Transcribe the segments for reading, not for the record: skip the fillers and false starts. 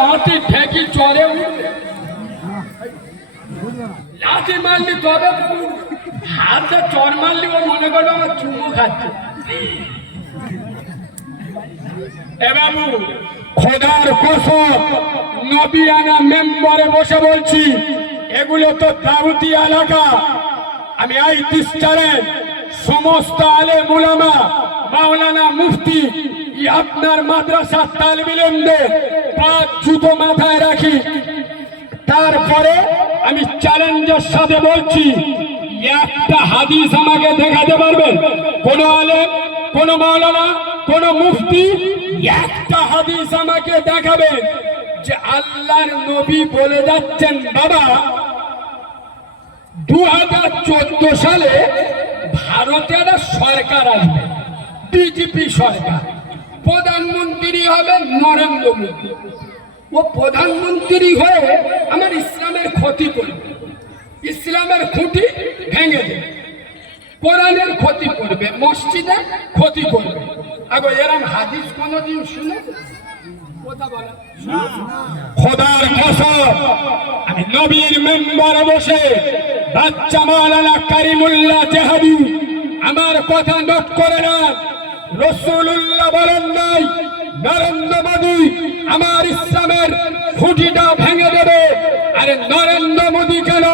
লাঠি ঠেকি চড়ে উঠবে, লাঠি মারলি তবে হাতে চড় মারলি ও মনে করবে আমার চুমু খাচ্ছে। এ বাবু, খোদার কসম নবিয়ানা মেম্বারে বসে বলছি, এগুলো তো দাউদি এলাকা। আমি এই ডিস্টারের সমস্ত আলেম উলামা, মাওলানা মুফতি, আপনার মাদ্রাসা তালিব ইলমদের পাঁচ জুতো মাথায় রাখি। তারপরে আমি চ্যালেঞ্জের সাথে বলছি, একটা হাদিস আমাকে দেখাতে পারবেন? কোন আলেম, কোন মাওলানা, কোন মুফতি একটা হাদিস আমাকে দেখাবেন যে আল্লাহর নবী বলে যাচ্ছেন, বাবা 2014 সালে ভারতে একটা সরকার আসবে, বিজেপি সরকার, প্রধানমন্ত্রী হবে নরেন্দ্র মোদী। ও প্রধানমন্ত্রী হয়ে আমার ইসলামের ক্ষতি করবে, ইসলামের খুঁটি ভেঙে দেবে, কোরআনের ক্ষতি করবে, মসজিদের ক্ষতি করবে। আগে এরকম হাদিস কোনদিন শুনে? খোদার কসম আমি নবীর মেম্বারে বসে বাচ্চা মাওলানা কারিমুল্লাহ জাহাবি আমার কথা নোট করে না। রাসূলুল্লাহ বলেন নাই নরেন্দ্র মোদী আমার ইসলামের খুঁটিটা ভেঙে দেবে? আরে নরেন্দ্র মোদী কেন,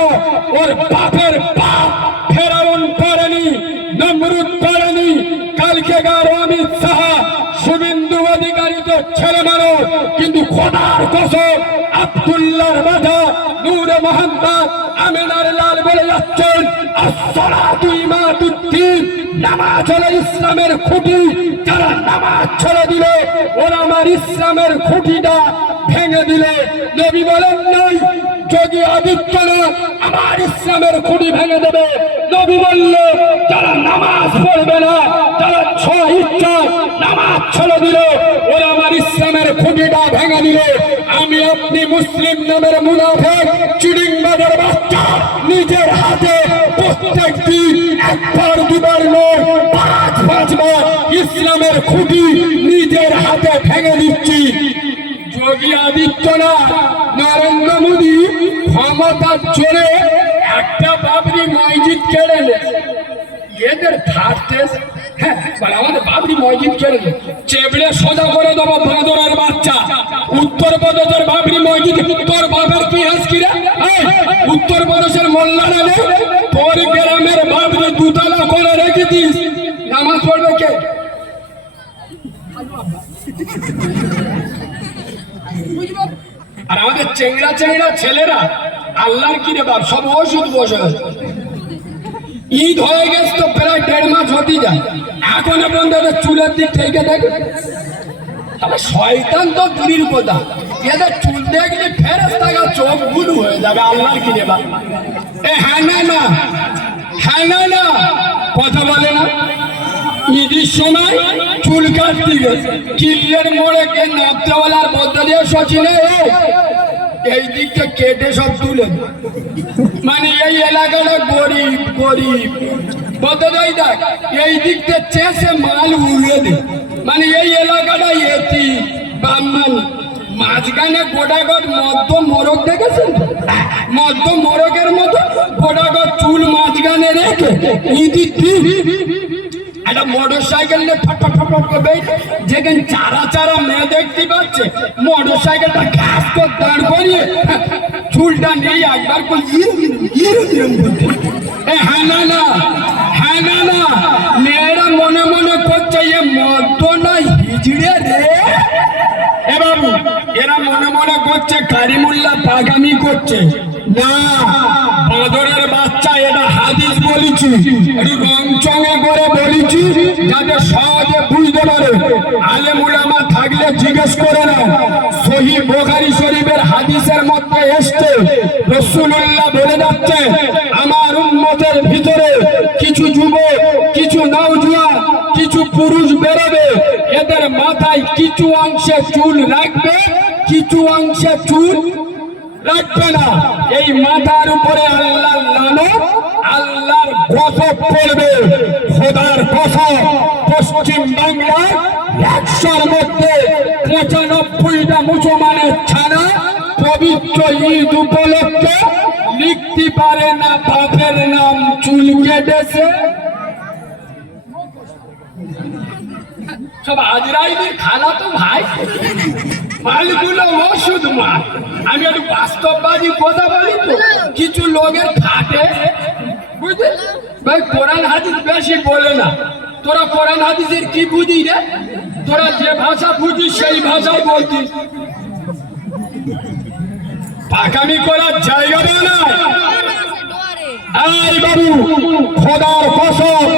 ওর বাপের বাপ ফেরাউন করেনি, নমরুদ করেনি, কালকে গার অমিত শাহ, শুভেন্দু অধিকারী তো ছেলে মানুষ, কিন্তু খোদার কসম আব্দুল্লাহর মাথা নূরে মোহাম্মদ আমিনার লাল বলে যাচ্ছেন, আসসালাতু ইমাদুদ্দিন, নামাজ হলো ইসলামের খুঁটি। যারা নামাজ ছেড়ে দিল ওরা আমার ইসলামের খুঁটিটা ভেঙে দিলে। নবী বলেন নাই যোগী আদিত্যনাথ আমার ইসলামের খুঁটি ভেঙে দেবে? নবী বলল যারা নামাজ পড়বে না, যারা ইচ্ছা নামাজ ছেড়ে দিল ওরা আমার ইসলামের খুঁটিটা ভেঙে দিলে। আমি আপনি মুসলিম নামের মুনাফিক চিড়িংবাজের বাচ্চা নিজের হাতে প্রত্যেক দিন একবার দুবার নয়, 5-5 বার ইসলামের খুঁটি নিজের হাতে ভেঙে দিচ্ছি। যোগী আদিত্যনাথ, নরেন্দ্র মোদী ক্ষমতার জোরে একটা বাবরি মসজিদ কেড়ে নেয়, এদের থার্ড, হ্যাঁ আমাদের বাবরি মসজিদ কেড়ে নেয়, চেবড়ে সোজা করে দেবো বাঁদরের বাচ্চা। উত্তরপ্রদেশের বাবরি মসজিদ, তোর বাপের কি হাসকিরা? উত্তরপ্রদেশের মোল্লারা নেই, তোর গ্রামের বাবরি দুতলা করে রেখে দিস, নামাজ পড়বে কে? আর আমাদের চেংড়া চেংড়া ছেলেরা আল্লাহর কি রে বাপ, সব ওষুধ বসে ঈদ হয়ে গেছে তো প্রায় 1.5 মাস হতে যায়, এখনো পর্যন্ত চুলের দিক থেকে দেখে। শয়তান তো দূরের কথা, এদের চুল দেখলে ফেরেশতার চোখ গুলো হয়ে যাবে। আল্লাহর কি রে বাপ, হ্যাঁ না না, হ্যাঁ না না, কথা বলে না। ঈদের সময় চুল কাটতে গেছে, কিল্লের মোড়ে কে নাপতেওয়ালার মধ্যে দিয়ে সচিনে এই দিকটা কেটে সব তুলে, মানে এই এলাকাটা গরিব গরিব বদলাই দেখ, এই দিকটা চেষে মাল উড়িয়ে দে, মানে এই এলাকাটা এটি বাম্মান। মাঝখানে গোটাগট মধ্য মোরগ দেখেছেন, মধ্য মোরগের মতো গোটাগট চুল মাঝখানে রেখে ইঁদি একটা মোটর সাইকেল নিয়ে ফটফট ফটফট করবে, যেখানে চারা চারা মেয়ে দেখতে পাচ্ছে, মোটর সাইকেলটা ঘাস করে দাঁড় করিয়ে চুলটা নেই একবার করে হ্যাঁ না না, হ্যাঁ না না, মেয়েরা মনে মনে করছে এ মদ্য না হিজড়ে রে। এ বাবু, এরা মনে মনে করছে কারিমুল্লাহ পাগামি করছে না, বাঁদরের বাচ্চা, এটা হাদিস বলেছি, একটু রং চঙে করে বলেছি যাতে সহজে বুঝতে পারে। আলেম উলামা থাকলে জিজ্ঞেস করে না, সহিহ বুখারী শরীফের হাদিসের মধ্যে এসছে রাসূলুল্লাহ বলে যাচ্ছে আমার উম্মতের ভিতরে কিছু যুবক, কিছু নওজোয়ান, কিছু পুরুষ বেরোবে, এদের মাথায় কিছু অংশে চুল রাখবে, কিছু অংশে চুল রাখবে না। এই মাথার উপরে আল্লাহর লানত, আল্লাহর গজব পড়বে। খোদার কসম, পশ্চিম বাংলার 100-র মধ্যে 95টা মুসলমানের ছাড়া পবিত্র ঈদ উপলক্ষে লিখতে পারে না বাপের নাম চুল কেটেছে। সব আজরাইলের খালা তো ভাই, মালগুলো ওষুধ মাল। আমি একটু বাস্তববাদী কথা বলি তো, কিছু লোকের খাটে, বুঝলি ভাই, কোরআন হাদিস বেশি বলে না। তোরা কোরআন হাদিসের কি বুঝি রে? তোরা যে ভাষা বুঝিস সেই ভাষাই বলতিস। পাকামি করার জায়গা না। এই বাবু, খোদার কসম,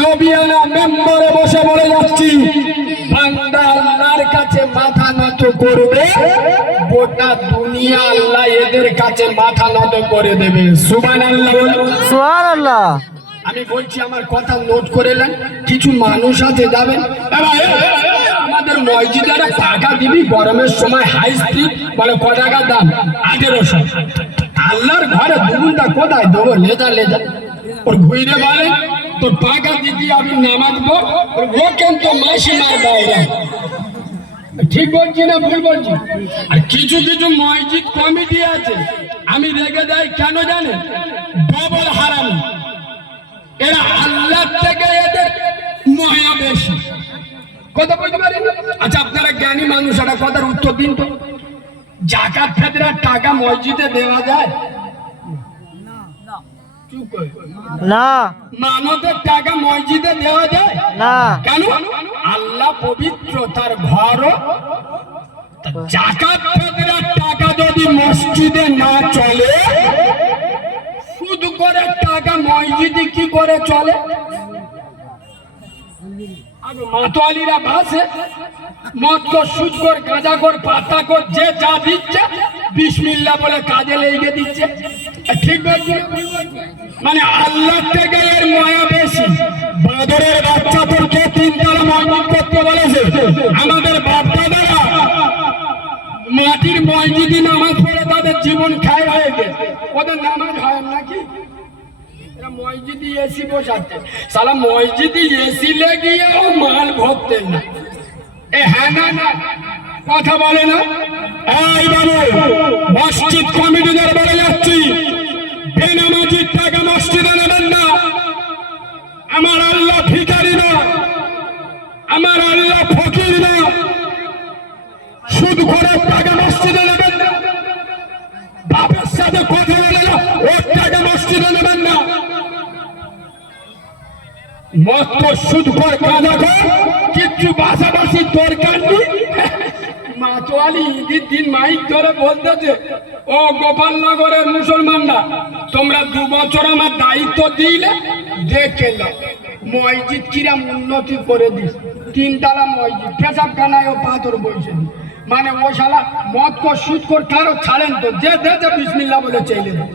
নবিয়ানা মেম্বারে বসে বলে যাচ্ছি, বান্দা আল্লাহর কাছে মাথা নত করবে, গোটা দুনিয়া আল্লাহ এদের কাছে মাথা নত করে দেবে। সুবহানাল্লাহ, সুবহানাল্লাহ। আমি বলছি, আমার কথা নোট করে নেন। কিছু মানুষ আছে যাবেন, আমাদের মসজিদে টাকা দিবি, গরমের সময় হাই স্পিড বলে ক টাকা দাম, 1800। আল্লাহর ঘরে দুগুনটা কোথায় দেবো? লেজা লেজা ওর ঘুরে বলে তোর টাকা দিদি আমি নামাজ পড়, ও কিন্তু মাসি মার বাইরে। ঠিক বলছি না ভুল বলছি? আর কিছু কিছু মসজিদ কমিটি আছে, আমি রেখে দেয় কেন জানেন? ডবল হারাম। এরা আল্লাহ থেকে এদের মায়া বেশি। কথা বলতে পারেন? আচ্ছা, আপনারা জ্ঞানী মানুষ, একটা কথার উত্তর দিন তো। জাকাত ফেতরার টাকা মসজিদে দেওয়া যায়? না। মানতের টাকা মসজিদে দেওয়া যায় না। কেন? আল্লাহ পবিত্র, তার ঘর। জাকাত ফেতরার টাকা যদি মসজিদে না চলে, সুদ করে টাকা মসজিদে কি করে চলে? মাতোয়ালিরা ভাসে, মদ কর, সুদ কর, গাঁজা কর, পাতা কর, যে যা দিচ্ছে বিসমিল্লাহ বলে কাজে লেগে দিচ্ছে। ঠিক বলছি? মানে আল্লাহ থেকে এর মায়া বেশি। বাদরের বাচ্চাদেরকে 3 তলা মসজিদ করতে বলেছে। আমাদের বাপ-দাদারা মাটির মসজিদে নামাজ পড়ে তাদের জীবন খায় হয়ে গেছে। ওদের নামাজ হয় নাকি? মসজিদে এসি বসাচ্ছে, সালা মসজিদে এসি লেগিয়েও মাল ভরতেন না। এ হ্যাঁ না না কথা বলে না। এই বাবু, মসজিদ কমিটিদের বলে যাচ্ছি, বেনামাজির টাকা মসজিদে নেবেন না। আমার আল্লাহ ভিখারি না, আমার আল্লাহ ফকির না। সুদ খোরের টাকা মসজিদে নেবেন না। বাপের সাথে কথা বলে না, ওর টাকা মসজিদে নেবেন না। মত সুদ কর, কাজা কর, কিচ্ছু বাসাবাসি দরকার নেই। মাতোয়ালি ঈদের দিন মাইক ধরে বলতেছে, ও গোপালনগরের মুসলমানরা, তোমরা 2 বছর আমার দায়িত্ব দিলে, দেখে নাও মসজিদ কিরাম উন্নতি করে দিস। 3 তলা মসজিদ, পেশাবখানায় ও পাথর বইছে। মানে ও শালা মদ কর, সুদ কর, কারো ছাড়েন তো, যে দেখে বিসমিল্লাহ বলে চলে দেয়।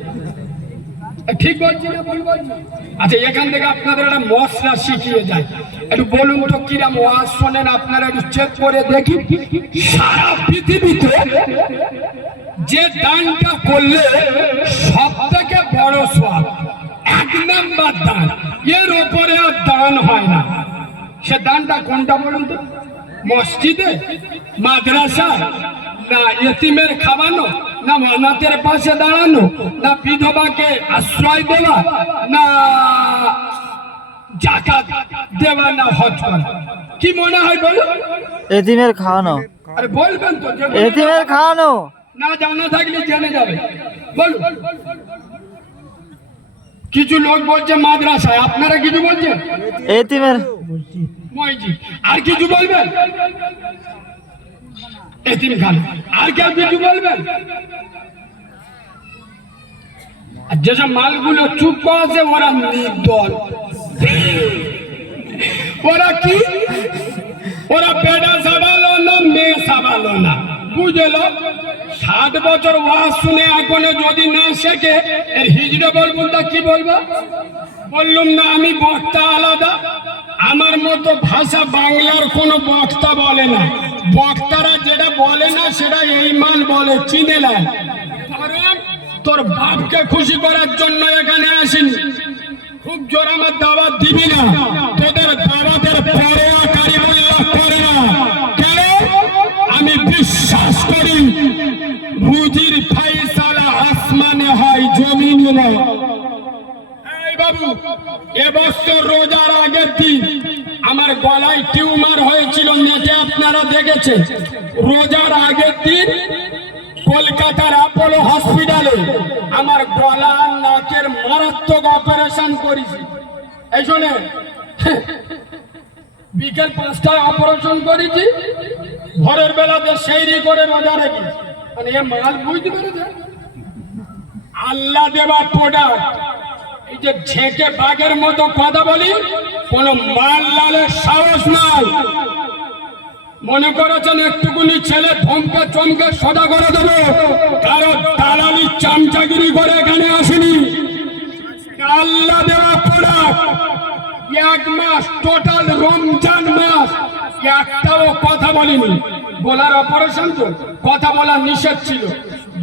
ঠিক বলছি না ভুল বলছি? আচ্ছা, এখান থেকে আপনাদের একটা মশলা শিখিয়ে যায়। একটু বলুন তো কিরাম ওয়াজ শোনেন আপনারা, একটু চেক করে দেখি। সারা পৃথিবীতে যে দানটা করলে সব থেকে বড় সওয়াব, 1 নাম্বার দান, এর উপরে আর দান হয় না। সে দানটা কোনটা বলুন তো? মসজিদে, মাদ্রাসা, না এতিমের খাওয়ানো, না অনাথের পাশে দাঁড়ানো, না বিধবাকে আশ্রয় দেওয়া, না যাকাত দেওয়া, না হজ করা? কি মনে হয় বলুন? এতিমের খাওয়ানো। আরে বলবেন তো, এতিমের খাওয়ানো। না জানা থাকলে জেনে যাবে। বলুন। কিছু লোক বলছে মাদ্রাসায়, আপনারা কিছু বলছেন? এতিমের মসজিদ। আর কিছু বলবেন? এতিমখানা। আর কেউ কিছু বলবেন? যেসব মালগুলো চুপ আছে ওরা নির্দল। ওরা কি? ওরা বেটা সাবালো না, মেয়ে সাবালো না, বুঝলো? 60 বছর ওয়াজ শুনে এখনো যদি না শেখে, এর হিজড়ে বলবো তা কি বলবো? বললুম না আমি বক্তা আলাদা, আমার মতো ভাষা বাংলার কোনো বক্তা বলে না। বক্তারা যেটা বলে না সেটা এই মাল বলে, চিনে না। তোর বাপকে খুশি করার জন্য এখানে আসিনি। খুব জোর আমার দাওয়াত দিবি না, তোদের দাওয়াতের পরোয়া কারিমুল্লাহ করে না। কেন? আমি বিশ্বাস করি রুজির ফায়সালা আসমানে হয়, জমিনে নয়। এই বাবু, এবছর রোজার আগের দিন আমার গলায় টিউমার হয়েছিল, নেটে আপনারা দেখেছেন। রোজার আগের দিন কলকাতার অ্যাপোলো হসপিটালে আমার গলা আর নাকের মারাত্মক অপারেশন করেছি। এই শোনে, বিকেল 5টায় অপারেশন করেছি, ভোরের বেলাতে সেইরি করে রোজা রেখে। মানে এ মাল বুঝতে পেরেছে, আল্লাহ দেওয়া প্রোডাক্ট। এই যে ঝেঁকে বাঘের মতো কথা বলি, কোন মাল লালের সাহস নাই। মনে করেছেন একটুকুনি ছেলে ধমকে চমকে সদা করে দেবো, কারো দালালি চামচাগিরি করে এখানে আসেনি। আল্লাহ দেওয়া প্রোডাক্ট। 1 মাস টোটাল রমজান মাস একটাও কথা বলিনি। বলার অপারেশন তো কথা বলা নিষেধ ছিল।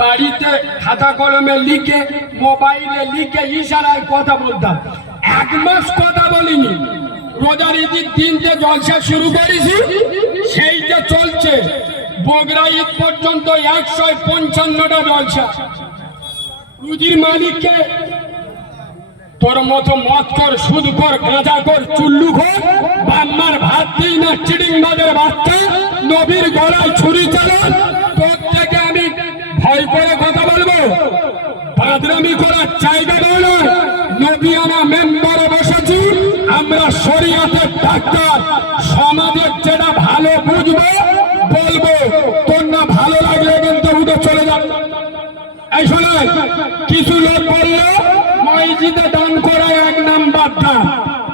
বাড়িতে খাতা কলমে লিখে, মোবাইলে লিখে, ইশারায় কথা বলতাম। 1 মাস কথা বলিনি। রোজার ঈদের দিনতে জলসা শুরু করেছি, সেইটা চলছে। বগরা ঈদ পর্যন্ত 155টা জলসা। রুজির মালিককে তোর মতো মদ কর, সুদ কর, গাঁজা কর, চুল্লু কর, বাম্মার ভাত দিই না, চিডিং বাজের বাচ্চা, নবীর গলায় ছুরি চালান। তোর থেকে আমি ভয় করে কথা বলবো? বাদরামি করার জায়গা নয়। নবী আমার মেম্বারে বসেছি, আমরা শরীয়তের ডাক্তার। সমাজের যেটা ভালো বুঝবো বলবো, তোর না ভালো লাগলে কিন্তু উঠে চলে যাবে। এই শোনেন, কিছু লোক বললো মসজিদে দান করা 1 নাম্বার দান,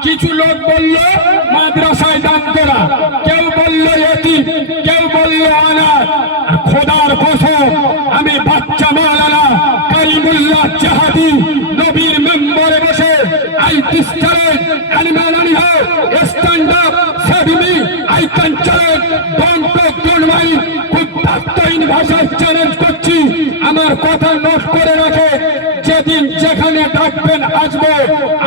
কিছু লোক বললো মাদ্রাসায় দান করা, কেউ বললো এতিম, কেউ বললো অনাথ। খোদার কসম, আমি বাচ্চা মাওলানা কারিমুল্লাহ জাহাদি নবীর মেম্বারে বসে I discourage animal animal, stand up, save me, I can challenge, don't talk, don't mind, খুব ডাক্তারহীন ভাষায় চ্যালেঞ্জ করছি। আমার কথা নোট করে রাখে, যেদিন যেখানে ডাকবেন আসবো।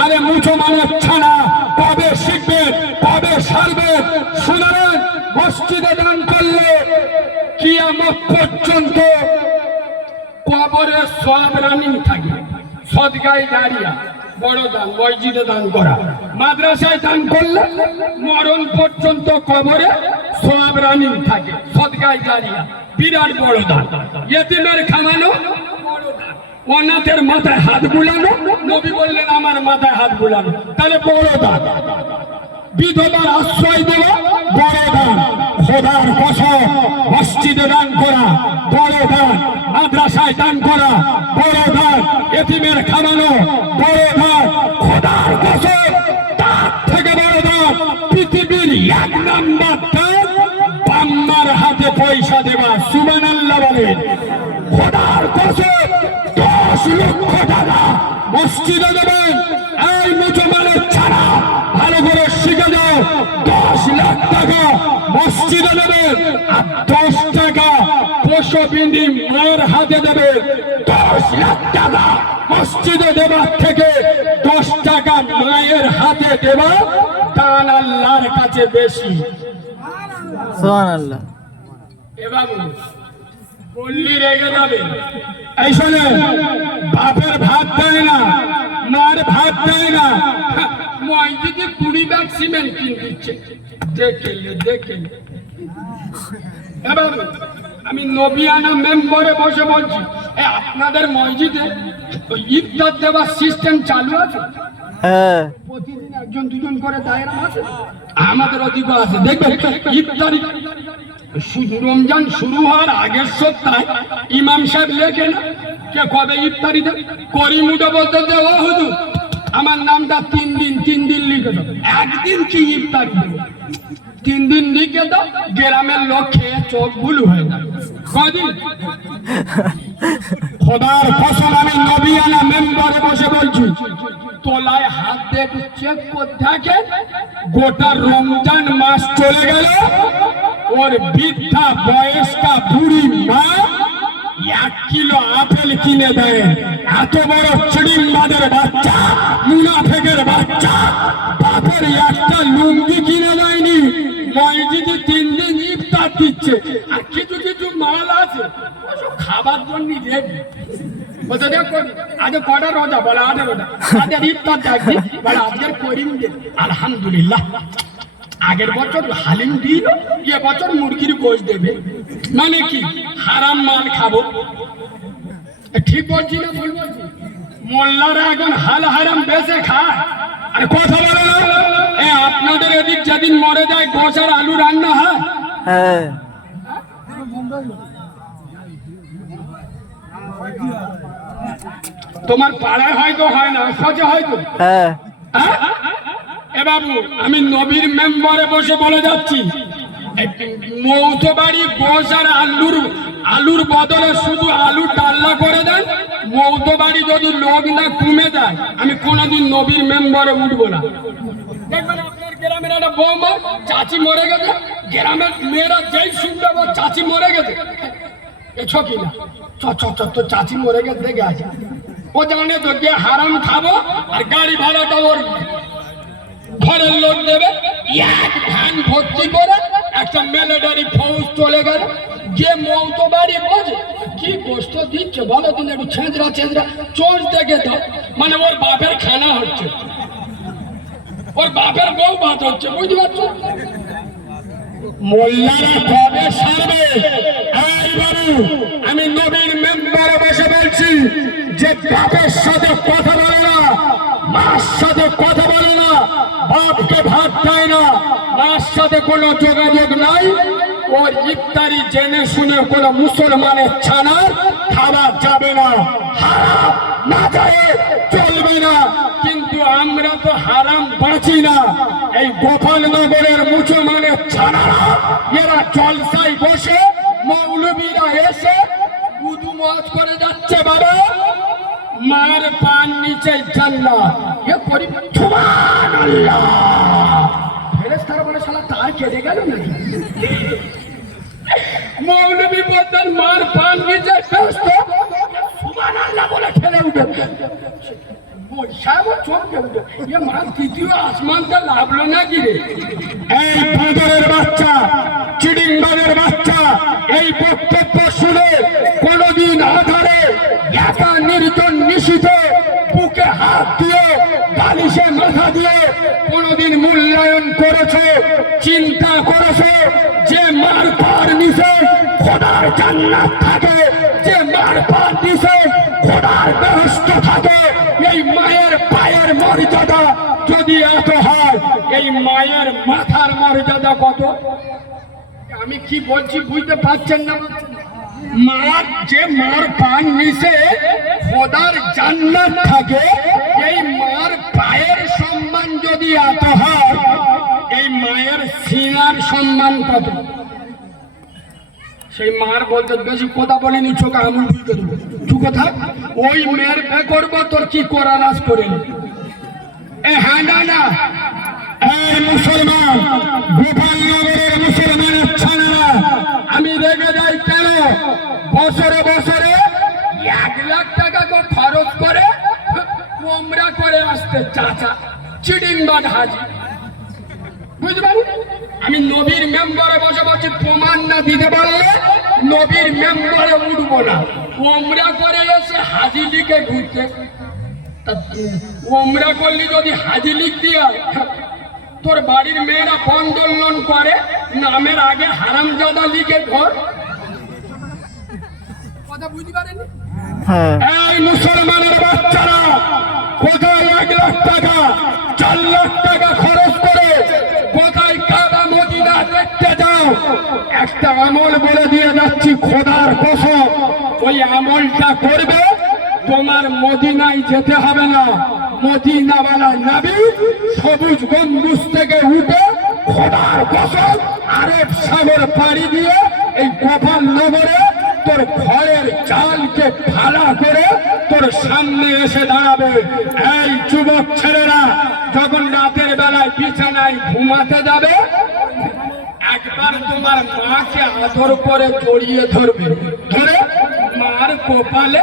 আরে মুসলমানের ছানা কবে শিখবেন, কবে সারবেন? শুনবেন, মসজিদে দান করলে কিয়ামত পর্যন্ত কবরে সওয়াব রানিং থাকে। সদকায়ে জারিয়া, বড় দান, মসজিদে দান করা, মাদ্রাসায় দান করলে মরণ পর্যন্ত কবরে সওয়াব রানিং থাকে। সদকায়ে জারিয়া বিরাট বড় দান। ইয়েতিমের খাওয়ানো বড় দান। অনাথের মাথায় হাত বুলানো, নবী বললেন আমার মাথায় হাত বুলানো, তাহলে বড় দান। বিধবার আশ্রয় দেওয়া বড় দান। খোদার কসম, মসজিদে দান করা বড় দান, মাদ্রাসায় দান করা বড় দান, এতিমের খাওয়ানো বড় দান। খোদার কসম, তার থেকে বড় দান পৃথিবীর 1 নাম্বার দান বাম্মার হাতে পয়সা দেওয়া। সুবহানাল্লাহ বলেন। খোদার কসম, 10 লক্ষ টাকা মসজিদে দেবেন। এই মুসলমানের ছাড়া ভালো করে শিখে যাও, 10 লাখ টাকা মসজিদে দেবেন। আর 10 টাকা পোষবিন্দী মায়ের হাতে দেবেন। 10 লাখ টাকা মসজিদে দেবার থেকে 10 টাকা মায়ের হাতে দেওয়া দান আল্লাহর কাছে বেশি। সুবহানাল্লাহ। এ বাবু বললি রেগে যাবে। এই শোনে, বাপের ভাত দেয় না, মার ভাত দেয় না, মসজিদে 20 ব্যাগ সিমেন্ট কিনে দিচ্ছে। দেখেন এ বাবু, আমি নবিয়ানা মেম্বারে বসে বলছি, আপনাদের মসজিদে ইফতার দেওয়ার সিস্টেম চালু আছে? হ্যাঁ, প্রতিদিন 1-2 করে দায়রা আছে। আমাদের অধিকার আছে। দেখবেন ইফতারি রমজান শুরু হওয়ার আগের সপ্তাহে ইমাম সাহেব লেখে না যে কবে ইফতারি দেন। করিমুটা বলতে যে ও হুজুর আমার নামটা 3 দিন লিখে দাও। একদিন কি ইফতারি দেবো? 3 দিন লিখে দাও, গ্রামের লোক খেয়ে চোখ ভুল হয়ে যাবে। কদিন? খোদার কসম, আমি নবিয়ানা মেম্বারে বসে বলছি, তোলায় হাত দিয়ে চেক করে থাকে, গোটা রমজান মাস চলে গেল, ওর বৃদ্ধা বয়স্কা বুড়ি মা 1 কিলো আপেল কিনে দেয়। এত বড় চিড়িংবাজের বাচ্চা, মুনাফেকের বাচ্চা, বাপের একটা লুঙ্গি কিনে দেয়নি, মসজিদে 3 দিন ইফতার দিচ্ছে। আর কিছু কিছু মাল আছে ওসব খাবার জন্য রেডি। বলছে দেখো আগে কটা রোজা, বলে 8 রোজা, আজকের ইফতার দেখবি, বলে আজকের করিম দে। আলহামদুলিল্লাহ, আগের বছর হালিম দিল, এ বছর মুরগির গোশ দেবে। মানে কি হারাম মাল খাবো? ঠিক বলছি না ভুল বলছি? মোল্লারা এখন হাল হারাম বেঁচে খায় আর কথা বলে না। আপনাদের এদিক যেদিন মরে যায় গোশ আর আলু রান্না হয়? হ্যাঁ। তোমার পাড়ায় হয়তো হয় না, সচে হয়তো। হ্যাঁ। এ বাবু, আমি নবীর মেম্বারে বসে বলে যাচ্ছি, মৌতো বাড়ি গোশ আর আলুর বদলে শুধু আলু ডাল্লা করে দেন। মৌতো বাড়ি যদি লোক না কমে যায়, আমি কোনোদিন নবীর মেম্বারে উঠবো না। দেখবেন আপনার গ্রামের একটা বৌমা, চাচি মরে গেছে, গ্রামের মেয়েরা যেই শুনবে চাচি মরে গেছে, এছো কিনা তো চাচি মরে গেছে দেখে আছে। ও জানে তো গিয়ে হারাম খাবো আর গাড়ি ভাড়াটা ওর ঘরের লোক দেবে। এক ভ্যান ভর্তি করে একটা মিলিটারি ফৌজ চলে গেল, যে মৌতো বাড়ি বোঝে কি গোস্ত দিচ্ছে বলো তুমি, একটু ছেঁচড়া চোঁচ দেখে তো, মানে ওর বাপের খানা হচ্ছে, ওর বাপের বউ ভাত হচ্ছে, বুঝতে পারছো? মোল্লারা কবে সারবে? আমি নবীর মেম্বারে বসে বলছি যে বাপের সাথে কথা বলে না, মার সাথে কথা বলে না, বাপকে ভাত দেয় না, মার সাথে কোনো যোগাযোগ নাই, ওর ইফতারি জেনে শুনে কোনো মুসলমানের ছানার খাওয়া যাবে না, হারাম না যায় চলবে না। কিন্তু আমরা তো হারাম বাঁচি না। এই গোপালনগরের মুসলমানের ছানারা এরা জলসায় বসে, মৌলবীরা এসে উদু মত করে যাচ্ছে, বাবা মার পান নিচে জান্নাত, এ করি সুবহানাল্লাহ। ফেরেশতারা বলে শালা তার কেটে গেল নাকি? মৌলবী বলতেন মার পান নিচে ফেরেশতা সুবহানাল্লাহ বলে ঠেলে উঠে তৃতীয় আসমানটা লাভলো নাকি রে? এই বাঁদরের বাচ্চা, চিড়িংবাজের বাচ্চা, এই বক্তব্য শুনে কোনদিন আধারে একা নির্জন নিশীথে বুকে হাত দিয়ে বালিশে মাথা দিয়ে কোনদিন মূল্যায়ন করেছে, চিন্তা করেছে যে মার পার নিচে খোদার জান্নাত থাকে, যে মার পার নিচে খোদার বেহেশত থাকে? এই মায়ের পায়ের মর্যাদা যদি এত হয়, এই মায়ের মাথার মর্যাদা কত? আমি কি বলছি বুঝতে পারছেন না? মার যে মার পান নিচে খোদার জান্নাত থাকে, এই মার পায়ের সম্মান যদি এত হয়, এই মায়ের সিনার সম্মান কত? সেই মার বলতে বেশি কথা বলিনি, চোখে আঙুল বুঝতে দেবো, চুপ কথা। ওই মেয়ের বে করবো, তোর কি করার আজ করে হ্যাঁ না। এই মুসলমান, গোপালনগরের মুসলমানের ছানারা, আমি রেগে যাই কেন? বছরে বছরে 1 লাখ টাকা তো খরচ করে কোমরা করে আসতে চাচা চিড়িংবাজ হাজি, বুঝতে পারি? আমি নবীর মেম্বারে বসে বলছি, প্রমাণ না দিতে পারলে নবীর মেম্বারে উঠবো না। ওমরা করে এসে হাজি লিখে ঘুরতে, ওমরা করলি যদি হাজি লিখ দিয়া, তোর বাড়ির মেয়েরা বন্দোলন করে নামের আগে হারামজাদা লিখে ঘর, কথা বুঝতে পারেন? এই মুসলমানের বাচ্চারা কোথায় 1 লাখ টাকা 4 লাখ টাকা খরচ করে কোথায় কাবা মদিনা দেখতে যাও? একটা আমল বলে দিয়ে যাচ্ছি খোদার কসম, ওই আমলটা করবে, তোমার মদিনায় যেতে হবে না। মদিনাওয়ালা নবী সবুজ গম্বুজ থেকে উঠে খোদার কসম আরব সাগর পাড়ি দিয়ে এই গোপালনগরে তোর ঘরের চালকে ফালা করে তোর সামনে এসে দাঁড়াবে। এই যুবক ছেলেরা যখন রাতের বেলায় বিছানায় ঘুমাতে যাবে, একবার তোমার মাকে আদর করে জড়িয়ে ধরবে, ধরে মার কপালে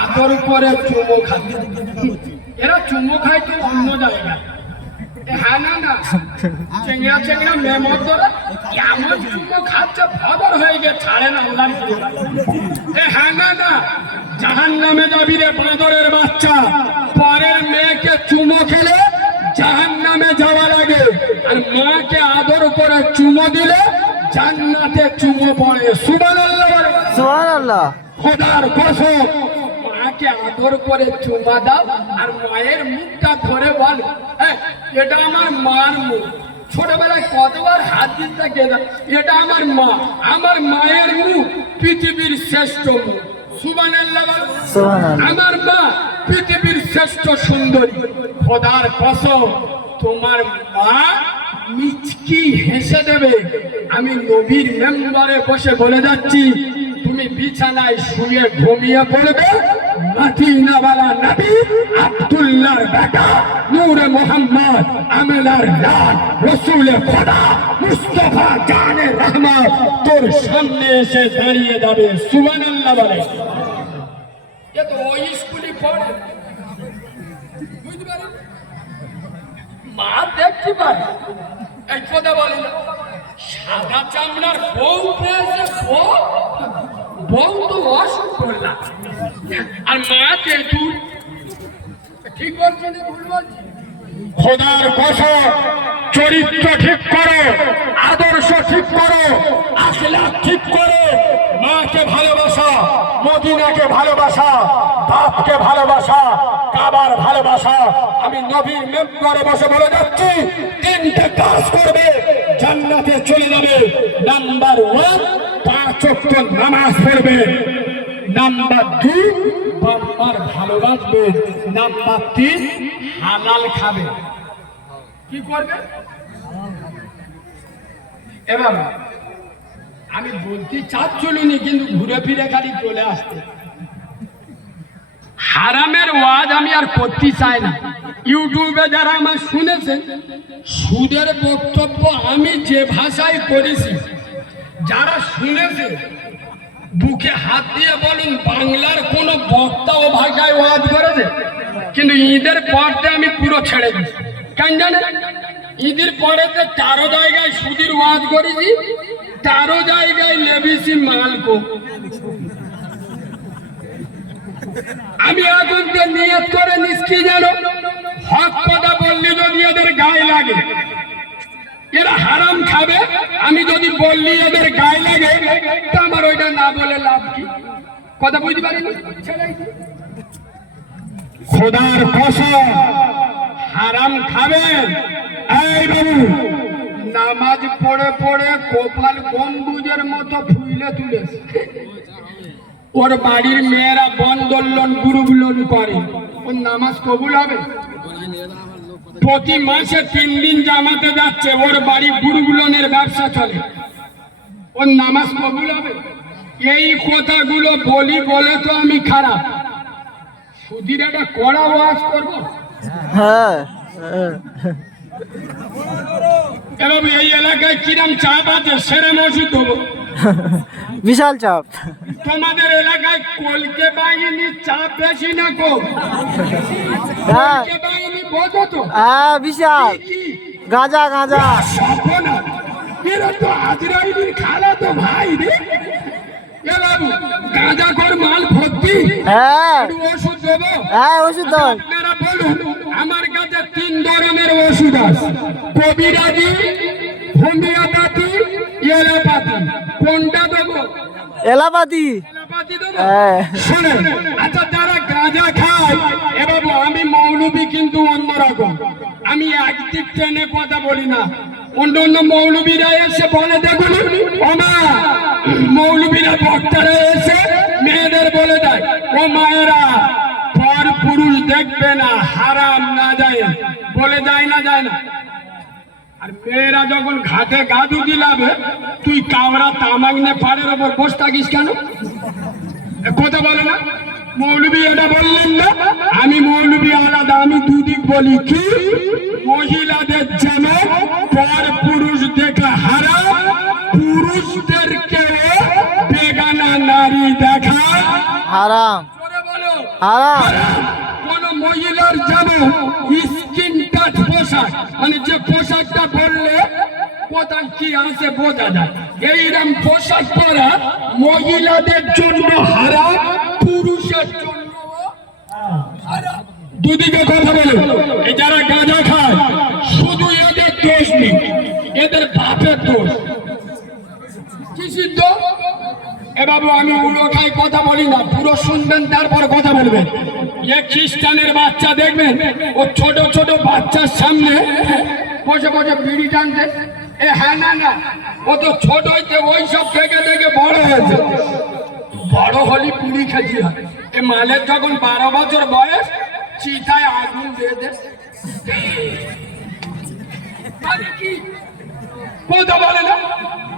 আদর করে চুমো খাচ্ছে। এরা চুমো খায় তো অন্য জায়গায়। হ্যাঁ না না চেংড়া চেংড়া মেমতরা এমন চুমো খাচ্ছে খবর হয়ে গিয়ে ছাড়ে না আল্লাহ। হ্যাঁ না না জাহান্নামে যাবি রে বাঁদরের বাচ্চা। পরের মেয়েকে চুমো খেলে জাহান্নামে যাওয়া লাগে, আর মাকে আদর করে চুমো দিলে জান্নাতে চুমো পড়ে। সুবহানাল্লাহ বলে। সুবহানাল্লাহ। খোদার কসম, মাকে আদর করে চুমা দাও আর মায়ের মুখটা ধরে বল, হ্যাঁ এটা আমার মার মুখ। ছোটবেলায় কতবার হাত দিতে গেলাম, এটা আমার মা, আমার মায়ের মুখ পৃথিবীর শ্রেষ্ঠ মুখ। সুবহানাল্লাহ বল। সুবহানাল্লাহ। আমার মা পৃথিবীর শ্রেষ্ঠ সুন্দরী। খোদার কসম, তোমার মা মিচকি হেসে দেবে। আমি নবীর মেম্বারে বসে বলে যাচ্ছি, তুমি বিছানায় শুয়ে ঘুমিয়ে পড়বে, মদিনাওয়ালা নবী আব্দুল্লাহর বেটা নূরে মোহাম্মদ আমেলার লাল রসুলে খোদা মুস্তাফা জানে রহমত তোর সামনে এসে দাঁড়িয়ে যাবে। সুবহানাল্লাহ বলে। এ তো ওই স্কুলে পড়ে, বুঝতে পারেন? মা দেখতে পারে। এই কথা বলে না, সাদা চামড়ার বউ পেয়েছে, বউ তো অসুখ করলাম, আর মা তেঁতুল। ঠিক বলছি না ভুল বলছি? খোদার কসম, চরিত্র ঠিক করো, আদর্শ ঠিক করো, আখলাক ঠিক করো। মাকে ভালোবাসা, মদিনাকে ভালোবাসা, বাপকে ভালোবাসা, কাবার ভালোবাসা। আমি নবীর মেম্বারে বসে বলে যাচ্ছি, তিনটে কাজ করবে, জান্নাতে চলে যাবে। নাম্বার 1, 5 ওয়াক্ত নামাজ পড়বে। নাম্বার 2, বাবার ভালোবাসবে। নাম্বার 3, হালাল খাবে। কি করবে? এবার আমি বলতে চাচ্ছিলিনি, কিন্তু ঘুরে ফিরে খালি চলে আসতে। হারামের ওয়াজ আমি আর করতে চাই না। ইউটিউবে যারা আমার শুনেছেন, সুদের বক্তব্য আমি যে ভাষায় করেছি, যারা শুনেছে বুকে হাত দিয়ে বলুন, বাংলার কোন বক্তা ও ভাষায় ওয়াজ করেছে? কিন্তু ঈদের পরতে আমি পুরো ছেড়ে দিই। কেন জানেন? ঈদের পরেতে 13 জায়গায় সুদের ওয়াজ করেছি, 13 জায়গায় লেবিসি মালকো। আমি এখন যে নিয়ত করে নিচ্ছি, জানো, হক কথা বললে যদি এদের গায়ে লাগে, এরা হারাম খাবে। আমি যদি বললি এদের গায়ে লাগে, তা আমার ওইটা না বলে লাভ কি? কথা বুঝতে পারিনি? খোদার কসম, হারাম খাবেন। এই বাবু, নামাজ পড়ে পড়ে কপাল গম্বুজের মতো ফুলে তুলেছে। ওর বাড়ির মেয়েরা বন্ধন লোন, গ্রুপ লোন করে, ওর নামাজ কবুল হবে? প্রতি মাসে 3 দিন জামাতে যাচ্ছে, ওর বাড়ি গ্রুপ লোনের ব্যবসা চলে, ওর নামাজ কবুল হবে? এই কথাগুলো বলি বলে তো আমি খারাপ। সুধীর একটা কড়া ওয়াজ করবো। হ্যাঁ। এবং এই এলাকায় কিরম চাপ আছে, সেরম ওষুধ দেবো। বিশাল চাপ। তোমাদের এলাকায় কলকে বাহিনী চাপ বেশি না কম? হ্যাঁ। কলকে বাহিনী বোঝো তো? হ্যাঁ, বিশাল। কি গাঁজা গাঁজা। সপনা, এরা তো আজরাইলের খালা তো ভাই রে। এ বাবু, গাঁজা কর মাল ভর্তি। হ্যাঁ। একটু ওষুধ দেবো? হ্যাঁ, ওষুধ দেন। আপনারা বলুন, আমার কাছে 3 ধরনের ওষুধ আছে, কবিরাজি, হোমিওপ্যাথি, এলোপ্যাথি। কোনটা দেবো? এলাপাতি। এলোপ্যাথি দেবো? হ্যাঁ। শুনেন, আচ্ছা যারা গাঁজা খায়, এ বাবু আমি মৌলবি কিন্তু অন্যরকম। আমি একদিক ট্রেনে কথা বলি না। অন্য অন্য মৌলবীরা এসে বলে, দেখুন ও মা, মৌলবীরা বক্তারা এসে মেয়েদের বলে দেয়, ও মায়েরা, পর পুরুষ দেখবে না, হারাম না যায়, বলে যায় না, যায় না। আর মেয়েরা যখন ঘাটে গাদু দিলাবে, তুই কামড়া তামাগনে পাড়ের ওপর বসে থাকিস কেন? কথা বলে না? মৌলবী এটা বললেন না? আমি মৌলবী আলাদা, আমি দুদিক বলি। কি? মহিলাদের যেমন পর পুরুষ দেখা হারাম, পুরুষদেরকে বেগানা নারী দেখা হারাম। করে বলো। হারাম। কোন মহিলার যেমন স্কিন টাচ পোশাক, মানে যে পোশাকটা পরলে কোথায় কি আছে বোঝা যায়, এইরকম পোশাক পরা মহিলাদের জন্য হারাম, পুরুষের জন্য হারাম। দুদিকে কথা বলে, এই যারা গাঁজা খায় শুধু এদের দোষ নেই, এদের বাপের দোষ। কি সিদ্ধ? এ বাবু, আমি উড়ো খাই কথা বলি না, পুরো শুনবেন তারপর কথা বলবেন। এ খ্রিস্টানের বাচ্চা দেখবেন, ও ছোট ছোট বাচ্চার সামনে বসে বসে বিড়ি টানতে। এ হ্যাঁ না না, ও তো ছোট হইতে ওই সব থেকে থেকে বড় হয়েছে। বড় হলি বিড়ি খেতে হয়। এ মালের যখন 12 বছর বয়স, চিতায় আগুন দিয়ে দে। মানে কি কথা বলে না,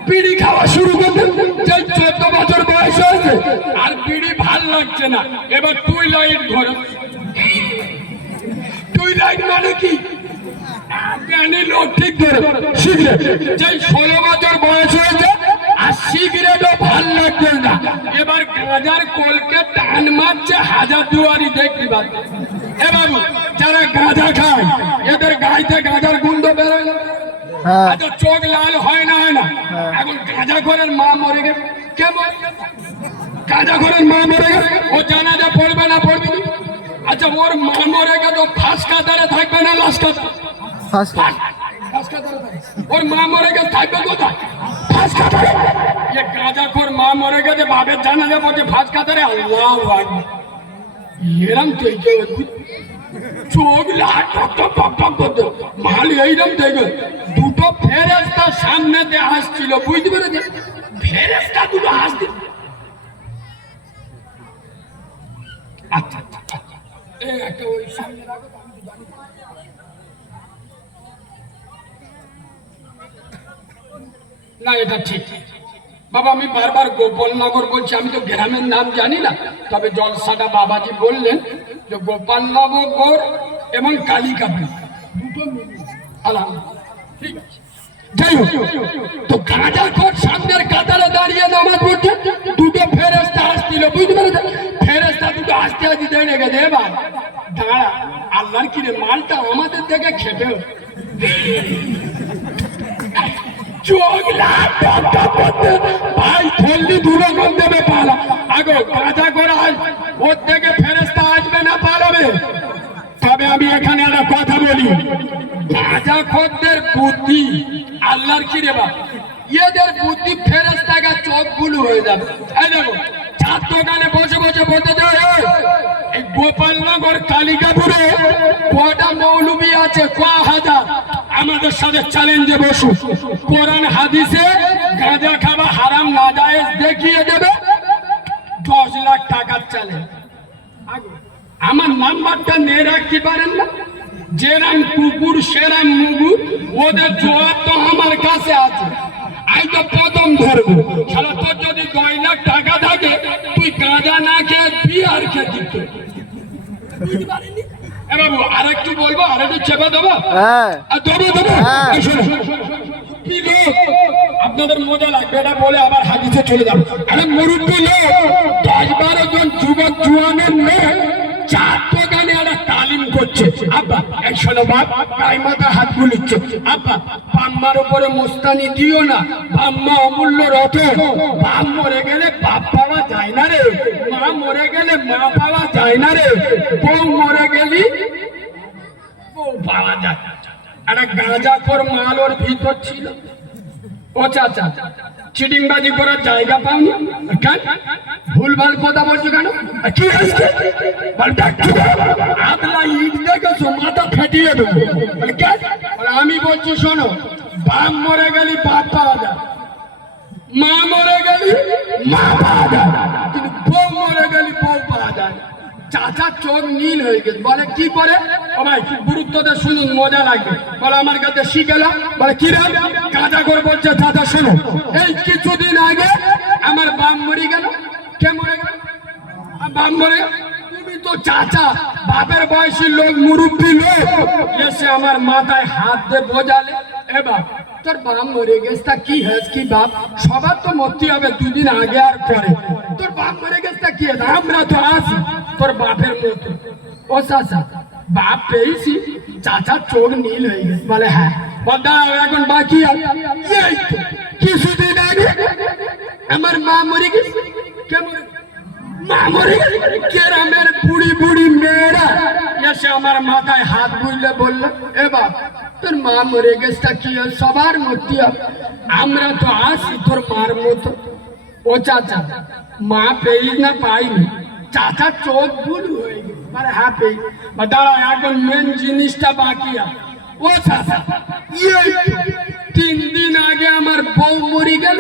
বিড়ি খাওয়া শুরু করতে যে 14 বছর বয়স হয়েছে, আর বিড়ি ভাল লাগছে না, এবার তুই লাইট ধরো। তুই লাইট মানে কি? ঠিক ধরে যে 16 বছর বয়স হয়েছে আর সিগারেটও ভাল লাগছে না, এবার গাঁজার কলকে টান মারছে, হাজারদুয়ারি দেখতে পাচ্ছে। এ বাবু, যারা গাঁজা খায় এদের গাইতে গাঁজার গুন্ড বেরোয় না? হ্যাঁ। আচ্ছা, চোখ লাল হয় না হয় না? এখন গাঁজা করার মা মরে গেছে, কেমন গাঁজা করার মা মরে গেছে, ও জানাজা পড়বে না পড়বে না? আচ্ছা, ওর মা মরে গেছে, ফাঁস কাতারে থাকবে না লাশ কাতারে? ওর মা মরে গেছে, থাকবে কোথায়? ফাঁস কাতারে। এ গাঁজা খোর মা মরে গেছে, বাপের জানাজা পড়ছে ফাঁস কাতারে। আল্লাহু আকবার। এরম থেকে চোখ লাল টক টক টক টক করতে, মাল এইরকম দেখে দুটো ফেরেশতা সামনে দিয়ে আসছিল, বুঝতে পেরেছে? ফেরেশতা দুটো আসছে। আচ্ছা আচ্ছা আচ্ছা, এই একটা ওই সামনে রাখো, আমি জানি না এটা ঠিক। বাবা, আমি বারবার গোপালনগর বলছি, আমি তো গ্রামের নাম জানি না, তবে জলসাটা বাবাজি বললেন যে গোপালনগর এবং কালিকাপুর দুটো মিলিয়ে। আলহামদুলিল্লাহ, ঠিক আছে। যাই হোক, তো গাঁজা খোর সামনের কাতারে দাঁড়িয়ে নামাজ পড়ছে, দুটো ফেরেশতা আসছিল, বুঝতে পেরেছেন? ফেরেশতা দুটো আসতে আসতে দেখে গেছে, এবার দাঁড়া, আল্লাহর কিরে মালটা আমাদের থেকে খেপে চোখ লাল টক টক করতে, ভাই ধরলি দুটো কোন দেবে পালা। আগে গাঁজা করা হয়, ওর থেকে ফেরেশতা আসবে না পালাবে। তবে আমি এখানে একটা কথা বলি, গাঁজা খোরদের বুদ্ধি আল্লাহর কি রে বাপ, এদের বুদ্ধি ফেরেশতাকে চোখ গুলো হয়ে যাবে। এই দেখো, চার দোকানে বসে বসে বলতে দেয়, এই গোপালনগর কালিকাপুরে কটা মৌলবী আছে, কয় হাজার, আমাদের সাথে চ্যালেঞ্জে বসু, কোরআন হাদিসে গাঁজা খাওয়া হারাম না জায়েজ দেখিয়ে দেবে, 10 লাখ টাকার চ্যালেঞ্জ। আমার নাম্বারটা নিয়ে রাখতে পারেন না? যেরাম কুকুর সেরাম মুগু, ওদের জবাব তো আমার কাছে আছে। আমি তো প্রথম ধরবো, শালা তোর যদি 2 লাখ টাকা থাকে, তুই গাঁজা না খেয়ে বিয়ার খেয়ে দিত। বাবু, আর একটু বলবো, আর একটু চেপে দেবো? হ্যাঁ। দেবো। কি লোক, আপনাদের মজা লাগবে এটা বলে আবার হাদিসে চলে যাবো। আরে মুরব্বী লোক, 10-12 জন যুবক জুয়ানের মেয়ে চার দোকানে একটা তালিম করছে। আব্বা, এই শোনো বাপ, গায়ে মাথা হাত বুলিচ্ছে, আব্বা বাম্মার উপরে মোস্তানি দিও না, বাম্মা অমূল্য রতন, বাপ মরে গেলে বাপ পাওয়া যায় না রে, মা মরে গেলে মা পাওয়া যায় না রে, বউ মরে গেলি বউ পাওয়া যায়। একটা গাঁজাখোর মাল ওর ভিতর ছিল। ও চাচা, চিটিংবাজি করার জায়গা পাওনি কেন? ভুলভাল কথা বলছো কেন? কি হয়েছে? আদলা ইট দেখেছো, মাথা ফেটিয়ে দেবো। আমি বলছি শোনো, বাপ মরে গেলি বাপ পাওয়া যায়, মা মরে গেলি মা পাওয়া যায়, কিন্তু বউ মরে গেলি বউ পাওয়া যায়। চাচার চোখ নীল হয়ে গেছে, বলে কি করে? ও ভাই, গুরুত্ব দিয়ে শুনুন, মজা লাগবে। বলে আমার কাছে শিখেলাম। বলে কি রে? গাঁজা করে বলছে, চাচা শোনো, এই কিছুদিন আগে আমার বাপ মরে গেল। কে মরে গেল? বাপ মরে। তুমি তো চাচা, বাপের বয়সী লোক, মুরব্বী লোক, এসে আমার মাথায় হাত দিয়ে বোঝালে, এ বাপ তোর বাপ মরে গেছে, তা কি হয়েছে? কি বাপ, সবার তো মরতে হবে 2 দিন আগে আর পরে, তোর বাপ মরে গেছে তা কি? আমরা তো আছি। তোর বাপের মতো। ও চাচা বাপ পেয়েছি, চাচার চোখ নীল হয়ে গেছে। বলে হ্যাঁ। বল দাঁড়াও, এখন বাকি আছে। এই তো কিছুদিন আগে আমার মা মরে গেছে। কেমন মা মরে গেছে? গ্রামের বুড়ি বুড়ি মেয়েরা এসে আমার মাথায় হাত বুঝলে বললো, এ বাপ তোর মা মরে গেছে কি সবার মতো, আমরা তো আসি তোর মার মতো। ও চাচা মা পেয়ে না পাইনি, চাচার চোখ বুলু হয়ে গেছে। মানে হ্যাঁ পেয়ে। দাঁড়াও, এখন মেন জিনিসটা বাকি আছে। ও চাচা এই 3 দিন আগে আমার বউ মরে গেল।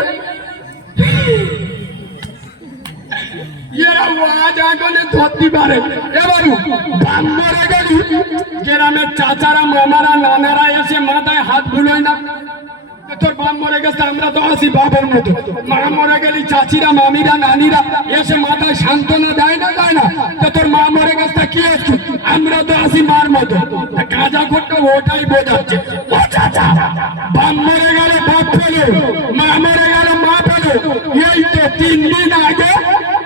এরা আজ আগুনে ধরতে পারে। এবার বাপ মরে গেল, গ্রামের চাচারা মামারা নানারা এসে মাথায় হাত বুলোয় না, তোর বাপ মরে গেছে আমরা তো আসি বাপের মতো। মা মরে গেলি চাচিরা মামিরা নানিরা এসে মাথায় সান্ত্বনা দেয় না দেয় না, তোর মা মরে গেছে কি হচ্ছে, আমরা তো আসি মার মতো। কাজা করতে ওটাই বোঝাচ্ছে। ও চাচা বাপ মরে গেল বাপ পেলো, মা মরে গেল মা পেলো। এই তো 3 দিন আগে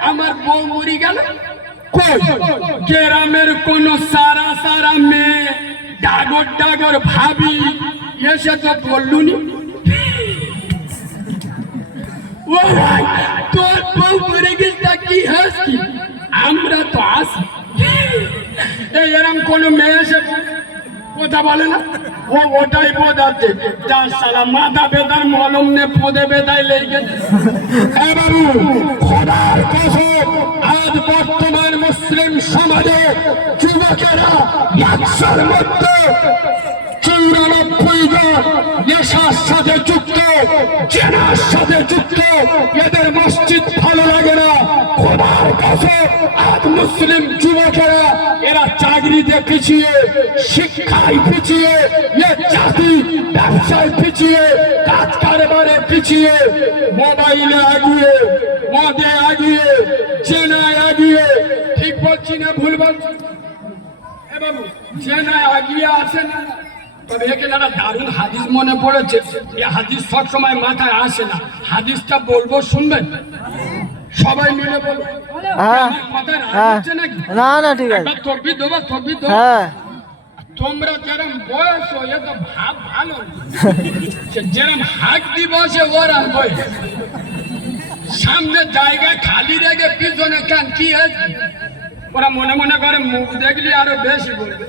আমার বউ মরে গেল। কই গ্রামের কোন সারা সারা মেয়ে ডাগর ডাগর ভাবি এসে তো বললুনি, ও ভাই তোর বউ মরে গেছে কি হাসি, আমরা তো আসি। এরম কোন মেয়ে এসে কথা বলে না, ও ওটাই বোঝাচ্ছে। যার সালা মাথা বেদার মলম নে পদে বেদায় লেগে গেছে। বাবু খোদার কসম, আজ বর্তমান মুসলিম সমাজে যুবকেরা 100-র মধ্যে 94 জন নেশার সাথে যুক্ত, জেনার সাথে যুক্ত। এদের মসজিদ ভালো লাগে না। খোদার কসম আজ মুসলিম যুবকেরা এরা চাকরিতে পিছিয়ে, শিক্ষায় পিছিয়ে, জাতি ব্যবসায় পিছিয়ে, কাজ কারবারে পিছিয়ে, মোবাইলে আগিয়ে, মদে আগিয়ে, জেনায় আগিয়ে। ঠিক বলছি না ভুল বলছি? বাবু জেনায় আগিয়ে আসে না। তবে এখানে একটা দারুণ হাদিস মনে পড়েছে। এই হাদিস সব সময় মাথায় আসে না, হাদিসটা বলবো শুনবেন? সবাই মিলে বলবো। না না ঠিক আছে। তকবীর দেবো, তকবীর দেবো। হ্যাঁ তোমরা যেরকম বয়স এ তো ভাব ভালো, যেরকম হাক দিবসে ওরা বয়স সামনে জায়গা খালি রেখে পিছনে কান কি হয়েছে, ওরা মনে মনে করে মুখ দেখলি আরো বেশি বলবে।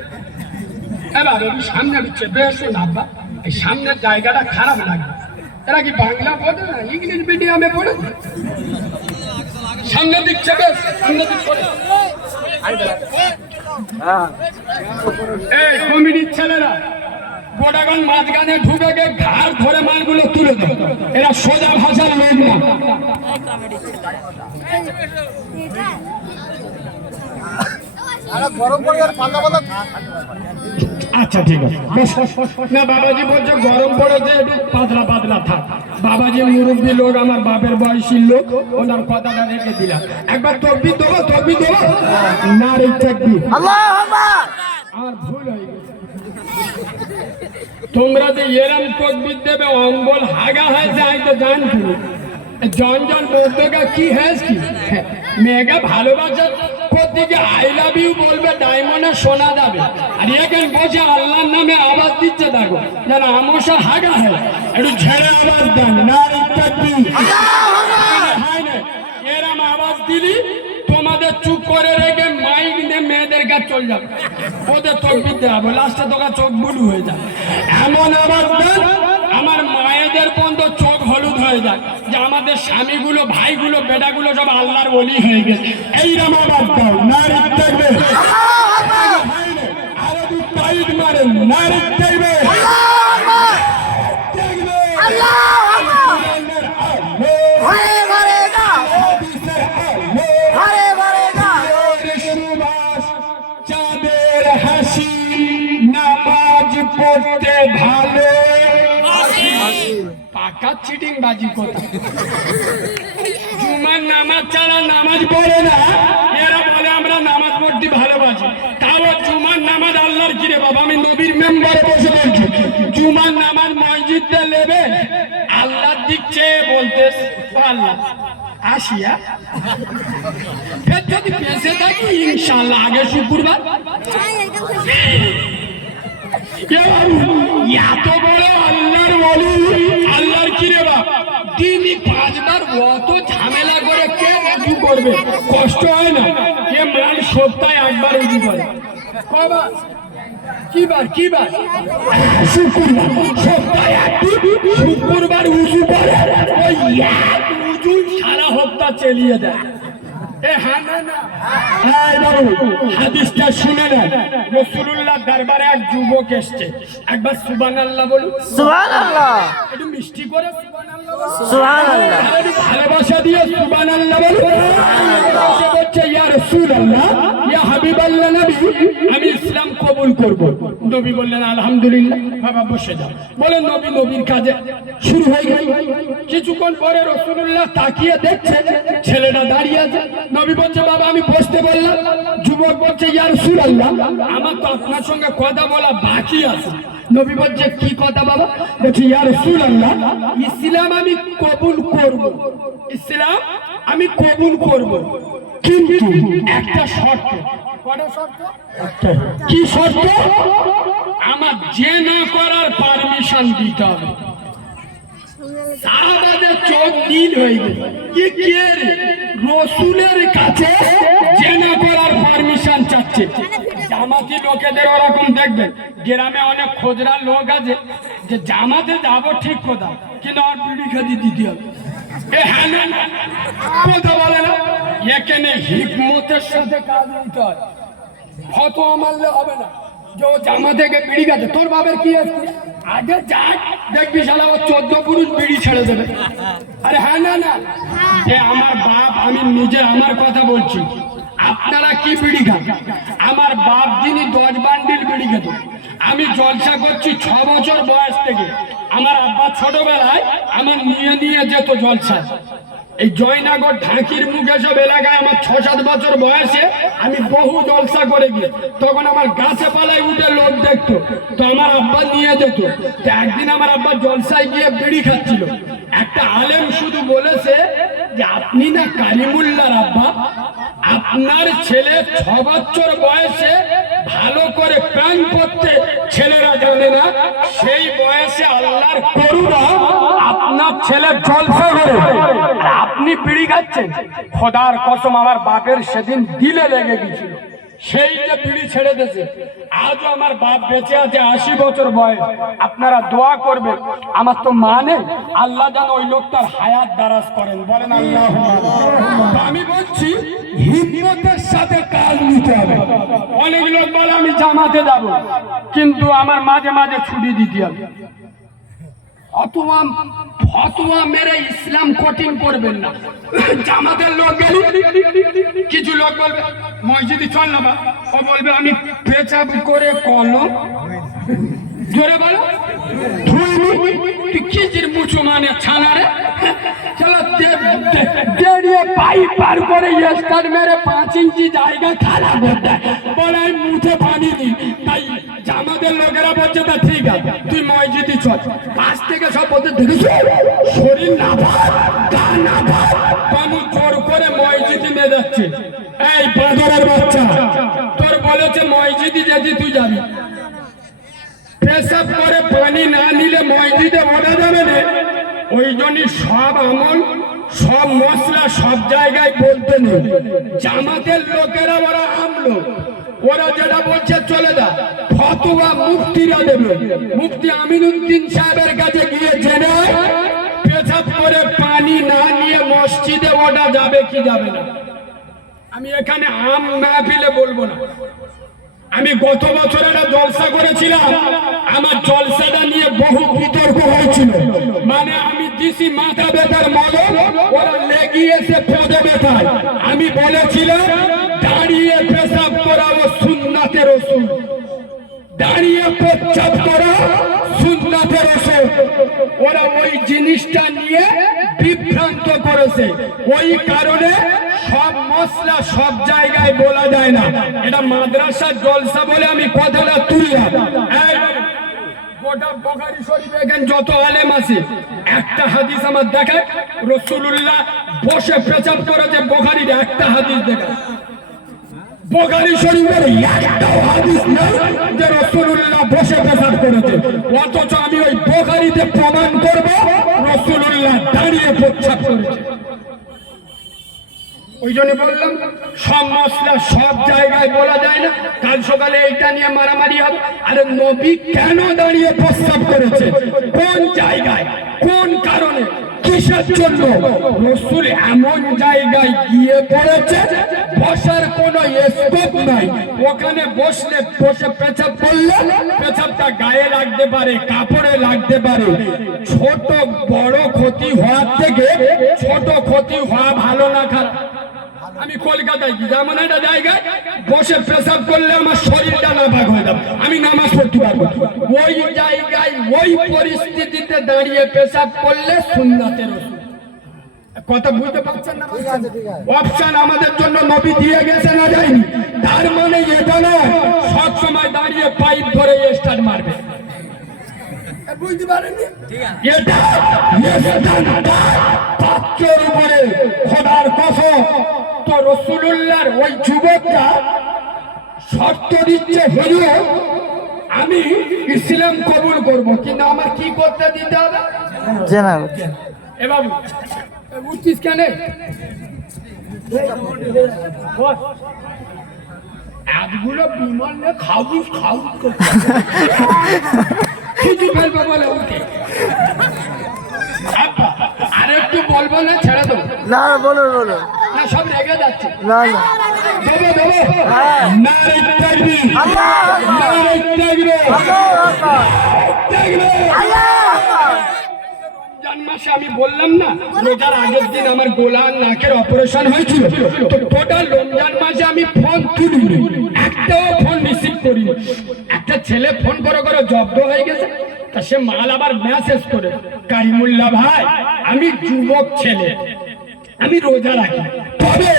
এবার সামনে দিচ্ছে বেশ নাব্বা, এই সামনের জায়গাটা খারাপ লাগে। এরা কি বাংলা পড়ে না ইংলিশ মিডিয়ামে পড়ে? সামনে দিচ্ছে বেশ, সামনে দিক পড়ে। এই কমিটির ছেলেরা গোটাগণ মাঝখানে ঢুকে গিয়ে ঘাড় ধরে মালগুলো তুলে দেয়। এরা সোজা ভাষার লোক না। আচ্ছা ঠিক আছে, না বাবাজি বলছে গরম পড়েছে একটু পাতলা পাতলা থাক। বাবাজি মুরব্বী লোক, আমার বাপের বয়সী লোক, ওনার কথাটা রেখে দিলাম। একবার তকবীর দেবো, তকবীর দেবো না রে তকবীর। আমার ভুল হয়ে গেছে। তোমরা যে এরম তকবীর দেবে অম্বল হাগা হয়ে যায় তো জানছি। জঞ্জল বৌদ্ধকা কি হ্যাঁ কি মেয়েকে ভালোবাসা প্রত্যেকে আই লাভ ইউ বলবে, ডায়মন্ডে সোনা যাবে। আর এখানে বসে আল্লাহর নামে আওয়াজ দিচ্ছে, দেখো যেন আমসা হাগা হয়। একটু ঝেড়ে আওয়াজ দেন না এরম আওয়াজ দিলি তোমাদের চুপ করে রেখে মাইক নিয়ে মেয়েদের কাছে চলে যাবে, ওদের তকবীর দেওয়া লাস্টে তোকে চোখ বুলু হয়ে যায়। এমন আওয়াজ দেন আমার মায়েদের পর্যন্ত চোখ হলুদ হয়ে যায় যে আমাদের স্বামীগুলো, ভাইগুলো, বেটাগুলো সব আল্লাহর ওলি হয়ে গেছে। এইরকম আওয়াজ দাও না দেখবে, আরো দু টাইট মারেন না দেখবে। চাঁদের হাসি নামাজ পড়তে ভালো, পাকা চিটিং বাজি কথা। জুমার নামাজ ছাড়া নামাজ পড়ে না, এরা বলে আমরা নামাজ পড়তে ভালোবাসি। তাও জুমার নামাজ আল্লাহর কিরে বাবা, আমি নবীর মেম্বারে বসে বলছি জুমার নামাজ মসজিদে নেবে আল্লাহর দিচ্ছে বলতে আল্লাহ। আসি ফের যদি পেঁচে থাকি ইনশাল্লাহ আগে শুক্রবার। এত বড় আল্লাহর ওলি, আল্লাহর কি রে বাপ, দিনই 5 বার অত ঝামেলা করে কে উজু করবে? কষ্ট হয় না? কে মান সপ্তাহে 1 বার উজু করে? কবার? কি বার? শুক্রবার। সপ্তাহে শুক্রবার উজু করে, ওই এক উজু সারা সপ্তাহ চালিয়ে দেয়। হাদিসটা শুনে নেন। রাসূলুল্লাহ দরবারে এক যুবক এসেছে, একবার সুবহানাল্লাহ বলুন। সুবহানাল্লাহ। একটু মিষ্টি করে সুবহানাল্লাহ বলুন। সুবহানাল্লাহ। একটু ভালোবাসা দিয়ে সুবহানাল্লাহ বলুন। সে বলছে ইয়া রাসূলুল্লাহ, ইয়া হাবিবাল্লাহ নবী, আমি ইসলাম কবুল করব। নবী বললেন আলহামদুলিল্লাহ, বাবা বসে যাও। বলে নবী নবীর কাজে শুরু হয়ে গেল। কিছুক্ষণ পরে রাসূলুল্লাহ তাকিয়ে দেখছে ছেলেটা দাঁড়িয়ে আছে। নবী বলছে বাবা আমি বসতে বললাম। যুবক বলছে ইয়া রাসূলুল্লাহ, আমার তো আপনার সঙ্গে কথা বলা বাকি আছে। নবী বলছে কি কথা বাবা? বলছে ইয়া রাসূলুল্লাহ, ইসলাম আমি কবুল করব, ইসলাম আমি কবুল করব, কিন্তু একটা শর্ত। কটা শর্ত? কি শর্ত? আমার জিনা করার পারমিশন দিতে হবে। সাহাবাদের চোখ নীল হয়ে গেল। কি কে রে রাসূলের কাছে জিনা করার পারমিশন চাচ্ছে? জামাতি লোকেদের ওরকম দেখবেন, গ্রামে অনেক খোঁজরা লোক আছে যে জামাতে যাবো ঠিক কথা, কিন্তু আর বিড়ি খেতে দিতে হবে। হ্যাঁ না কথা বলে না, এখানে হিকমতের সাথে কাজ নিতে হয়। ফতোয়া মারলে হবে না যে ও জামা থেকে বিড়ি খাচ্ছে। তোর বাবার কি আছে? আগে যাক দেখবি শালা ও 14 পুরুষ বিড়ি ছেড়ে দেবে। আরে হ্যাঁ না এ আমার বাপ, আমি নিজে আমার কথা বলছি। আপনারা কি বিড়ি খান? আমার বাপ যিনি 10 বান্ডিল বিড়ি খেত। আমি জলসা করছি 6 বছর বয়স থেকে। আমার আব্বা ছোটবেলায় আমার নিয়ে যেত জলসায়। এই জয়নগর ঢাকির মুখ এসব এলাকায় আমার 6-7 বছর বয়সে আমি বহু জলসা করে গিয়ে, তখন আমার গাছে পালায় উঠে লোক দেখতো, তো আমার আব্বা নিয়ে যেত। তো একদিন আমার আব্বা জলসায় গিয়ে বিড়ি খাচ্ছিল। একটা আলেম শুধু বলেছে যে আপনি না কালিমুল্লাহর আব্বা, আপনার ছেলে 6 বছর বয়সে ভালো করে প্যান পরতে ছেলেরা জানে না, সেই বয়সে আল্লাহর করুণা আপনার ছেলে জলসা করে আপনি বিড়ি খাচ্ছেন। খোদার কসম আমার বাপের সেদিন দিলে লেগে গেছিল। সেই যে বিড়ি ছেড়ে দিয়েছে, আজও আমার বাপ বেঁচে আছে, 80 বছর বয়স। আপনারা দোয়া করবেন, আমার তো মা নেই, আল্লাহ যেন ওই লোকটার হায়াত দারাজ করেন, বলেন আল্লাহ। আমি বলছি হিম্মতের সাথে কাজ নিতে হবে। অনেক লোক বলে আমি জামাতে যাব, কিন্তু আমার মাঝে মাঝে ছুটি দিতে হবে। ফতোয়া মেরে ইসলাম কঠিন করবেন না। জামাতের লোক গেলে কিছু লোক বলবে মসজিদে চল না, বা ও বলবে আমি পেচাব করে কলম জোরে বলো তুই কিজির মুচু মানে ছানারে চলো দেড়িয়ে পাইপ পার করে স্টার মেরে 5 ইঞ্চি জায়গা খারাপ হতে বলে আমি মুখে পানি দিই। তাই জামাতের লোকেরা বলছে তা ঠিক আছে তুই মসজিদে চল। পাশ থেকে সব বলতে দেখেছো শরীর না গা না তেমন জোর করে মসজিদে নিয়ে যাচ্ছে। এই বাদরের বাচ্চা, তোর বলেছে মসজিদে যেতে তুই যাবি, পেশাব করে পানি না নিলে মসজিদে ওঠা যাবে না। ওই জন্যই সব আমল সব মশলা সব জায়গায় বলতে নেই। জামাতের লোকেরা ওরা আমলো, ওরা যেটা বলছে চলে যা। ফতোয়া মুফতিরা দেবে। মুফতি আমিনুদ্দিন সাহেবের কাছে গিয়ে জেনে পেশাব করে পানি না নিয়ে মসজিদে ওঠা যাবে কি যাবে না। আমি এখানে আম মাহফিলে বলবো না। আমি গত বছর একটা জলসা করেছিলাম, আমার জলসাটা নিয়ে বহু বিতর্ক হয়েছিল। মানে আমি দিছি মাথা ব্যথার মলম, ওরা লেগিয়েছে পদে ব্যথায়। আমি বলেছিলাম দাঁড়িয়ে পেশাব করা ও সুন্নাতের রাসূল, দাঁড়িয়ে পেশাব করা সুন্নাতের রাসূল। ওরা ওই জিনিসটা নিয়ে বিভ্রান্ত করেছে। ওই কারণে সব মশলা সব জায়গায় বলা যায় না। এটা মাদ্রাসার জলসা বলে আমি কথাটা তুললাম। গোটা বুখারী শরীফে এখানে যত আলেম আছে একটা হাদিস আমার দেখায় রাসূলুল্লাহ বসে পেশাব করেছে, বুখারীর একটা হাদিস দেখায়। বুখারী শরীফের একটা হাদিস নেই যে রাসূলুল্লাহ বসে পেশাব করেছে, অথচ আমি ওই বুখারীতে প্রমাণ করব রাসূলুল্লাহ দাঁড়িয়ে পেশাব করেছে। ওই জন্য বললাম সব মশলা সব জায়গায় বলা যায় না, কাল সকালে এইটা নিয়ে মারামারি হবে। আরে নবী কেন দাঁড়িয়ে প্রস্তাব করেছে, কোন জায়গায়, কোন কারণে, কিসের জন্য? রাসূল এমন জায়গায় গিয়ে পড়েছে বসার কোনো স্কোপ নাই, ওখানে বসলে বসে পেছাব করলে পেছাবটা গায়ে লাগতে পারে, কাপড়ে লাগতে পারে। ছোট বড় ক্ষতি হওয়ার থেকে ছোট ক্ষতি হওয়া ভালো না খারাপ? আমি কলকাতায় কি যেমন একটা জায়গায় বসে পেশাব করলে আমার শরীরটা নাপাক হয়ে যাবে, আমি নামাজ পড়তে পারবো। ওই জায়গায় ওই পরিস্থিতিতে দাঁড়িয়ে পেশাব করলে সুন্নাতের রাসূল। কথা বুঝতে পারছেন না? অপশন আমাদের জন্য নবী দিয়ে গেছে না যায়নি? তার মানে এটা না সব সময় দাঁড়িয়ে পাইপ ধরে স্টার্ট মারবে, বুঝতে পারেননি? এটা পাত্রের উপরে খোদার কসম। তো রাসূলুল্লাহর ওই যুবকটা শর্ত দিচ্ছে, হুজুর আমি ইসলাম কবুল করব, কিন্তু আমার কি করতে দিতে হবে? জানা এ বাবু উঠছিস কেন? এতগুলো বিমান নিয়ে খাউস খাউস করছে, কিছু ফেলবে বলে উঠে। আর একটু বলবো না, ছেড়ে দেবো? না বলো বলো না সব রেগে যাচ্ছে। না না দেবো দেবো হ্যাঁ। নারে তাকবীর, আল্লাহু আকবার, নারে তাকবীর, আল্লাহু আকবার, তাকবীর। আল্লাহু আকবার। রমজান মাসে আমি বললাম না রোজার আগের দিন আমার গোলা নাকের অপারেশন হয়েছিল, তো টোটাল রমজান মাসে আমি ফোন তুলিনি, একটাও ফোন রিসিভ করিনি। একটা ছেলে ফোন করে করে জব্দ হয়ে গেছে, তা সে মাল আবার মেসেজ করে, কারিমুল্লাহ ভাই আমি যুবক ছেলে, আমি রোজা রাখি, তবে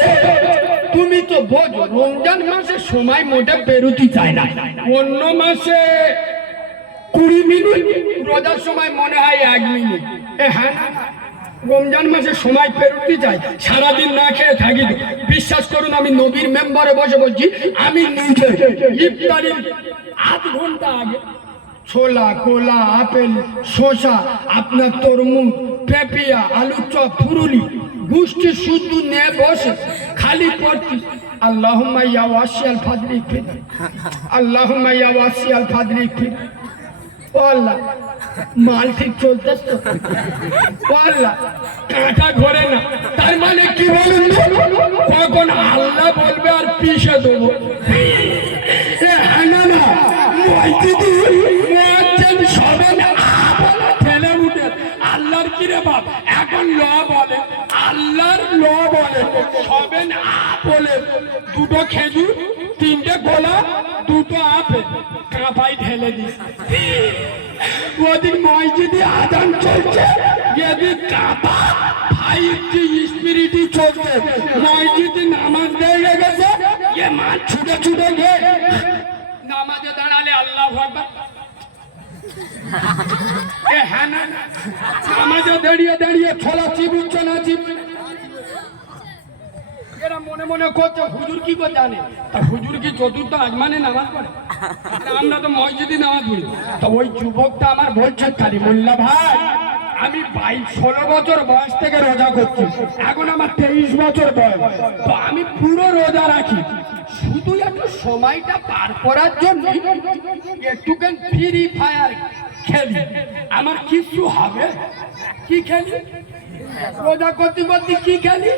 তুমি তো বোঝো রমজান মাসে সময় মোটে বেরোতে চায় না, অন্য মাসে 20 মিনিট, রোজার সময় মনে হয় 1 মিনিট। হ্যাঁ না, রমজান মাসে সময় পেরোতে চাই, সারাদিন না খেয়ে থাকি তো। বিশ্বাস করুন আমি নবীর মেম্বারে বসে বলছি, আমি নিজে ইফতারির আধ ঘন্টা আগে ছোলা, কোলা, আপেল, শসা, আপনার তরমুজ, পেঁপিয়া, আলুর চপ, ফুরুলি, গুষ্টি শুদ্ধ নিয়ে বসে খালি পড়ছি আল্লাহুম্মা ইয়া ওয়াসিআল ফাদলি ফির, আল্লাহুম্মা ইয়া ওয়াসিআল ফাদলি ফির। ও আল্লাহ মাল ঠিক চলতেছ তো? ও আল্লাহ কাঁটা ঘরে না, তার মানে কি বলুন তো? কখন আল্লাহ বলবে আর পিষে দেবো। না না ঠেলে উঠে আল্লাহর কিরে বাপ, এখন ল বলে, আল্লাহর ল বলে, সবেন বলে, দুটো খেজুর, 3টে গোলা, 2টো আপেল কাঁপাই ঢেলে দিস। ওদিক মসজিদে আজান চলছে, এদিক কাঁপা 5G স্পিরিটি চলছে, মসজিদে নামাজ দিয়ে গেছে, এ মা ছুটে ছুটে গিয়ে নামাজে দাঁড়ালে আল্লাহু আকবার। হ্যাঁ না নামাজে দাঁড়িয়ে দাঁড়িয়ে ছোলা চিবুচ্ছে না চিবুচ্ছে, এরা মনে মনে করছে হুজুর কি করে জানে, তা হুজুর কি চতুর্থ আজমানে নামাজ পড়ে? আমরা তো মসজিদে নামাজ পড়ি। তো ওই যুবকটা আমার বলছে কারিমুল্লাহ ভাই আমি 16 বছর বয়স থেকে রোজা করছি, এখন আমার 23 বছর বয়স, তো আমি পুরো রোজা রাখি, শুধু একটু সময়টা পার করার জন্য একটুখানি ফ্রি ফায়ার খেলি, আমার কিছু হবে? কি খেলি? রোজা করতে করতে কি খেলি?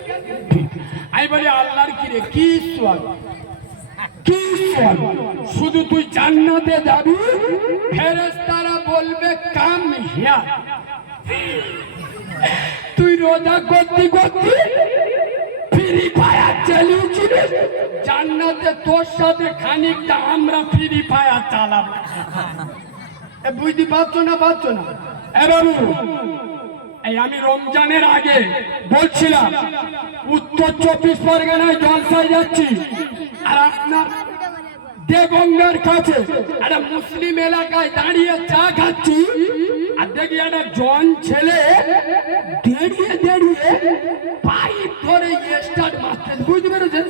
আমি বলি আল্লাহর কিরে কি সওয়াল, কি সওয়াল? শুধু তুই জান্নাতে যাবি, ফেরেশতারা বলবে কাম হিয়া। তুই রোজা করতে করতে ফ্রি ফায়ার চালিয়েছিস, জান্নাতে তোর সাথে খানিকটা আমরা ফ্রি ফায়ার চালাবো। বুঝতে পারছো না? পারছো না? এ বাবু এই আমি রমজানের আগে বলছিলাম উত্তর 24 পরগনায় জলসায় যাচ্ছি, আর আপনার দেগঙ্গার কাছে একটা মুসলিম এলাকায় দাঁড়িয়ে চা খাচ্ছি, আর দেখি একটা জন ছেলে দাঁড়িয়ে দাঁড়িয়ে পাইপ ধরে স্টার্ট মারতে, বুঝতে পেরেছেন?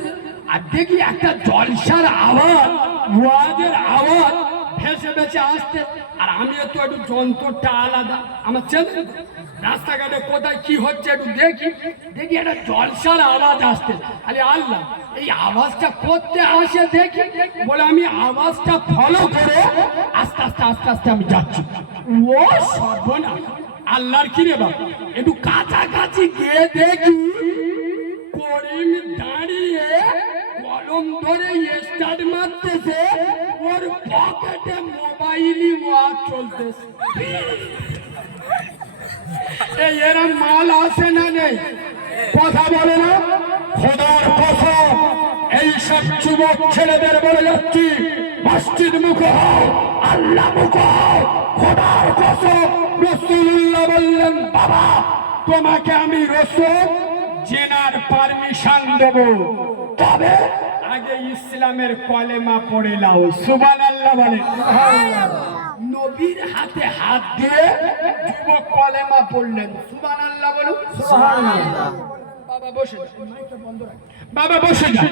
আর দেখি একটা জলসার আওয়াজ, ওয়াজের আওয়াজ ভেসে ভেসে আসতে, আর আমি তো একটু যন্ত্রটা আলাদা, আমার ছেলে রাস্তাঘাটে কোথায় কি হচ্ছে একটু দেখি, দেখি একটা জলসার আওয়াজ আসতে। আরে আল্লাহ, এই আওয়াজটা করতে আসে দেখি, বলে আমি আওয়াজটা ফলো করে আস্তে আস্তে আস্তে আস্তে আমি যাচ্ছি। ও সর্বনাশ, আল্লাহর কি রে বাবা, একটু কাছাকাছি গিয়ে দেখি করিম দাঁড়িয়ে কলম ধরে স্টার্ট মারতেছে, ওর পকেটে মোবাইলই ওয়াজ চলতেছে। এই এরা মাল আসে না নেই, কথা বলে না। খোদার কসম, এই সব যুবক ছেলেদের বলে যাচ্ছি, মসজিদ মুখ হও, আল্লাহ মুখ হও। খোদার কসম, রাসূলুল্লাহ বললেন, বাবা তোমাকে আমি রাসূল জেনার পারমিশন দেব, তবে আগে ইসলামের কলেমা পড়ে নাও। সুবহানাল্লাহ বলে। নবীর হাতে হাত দিয়ে যুবক কলেমা পড়লেন। সুবহানাল্লাহ বলুন। সুবহানাল্লাহ। বাবা বসে যান, বাবা বসে যান।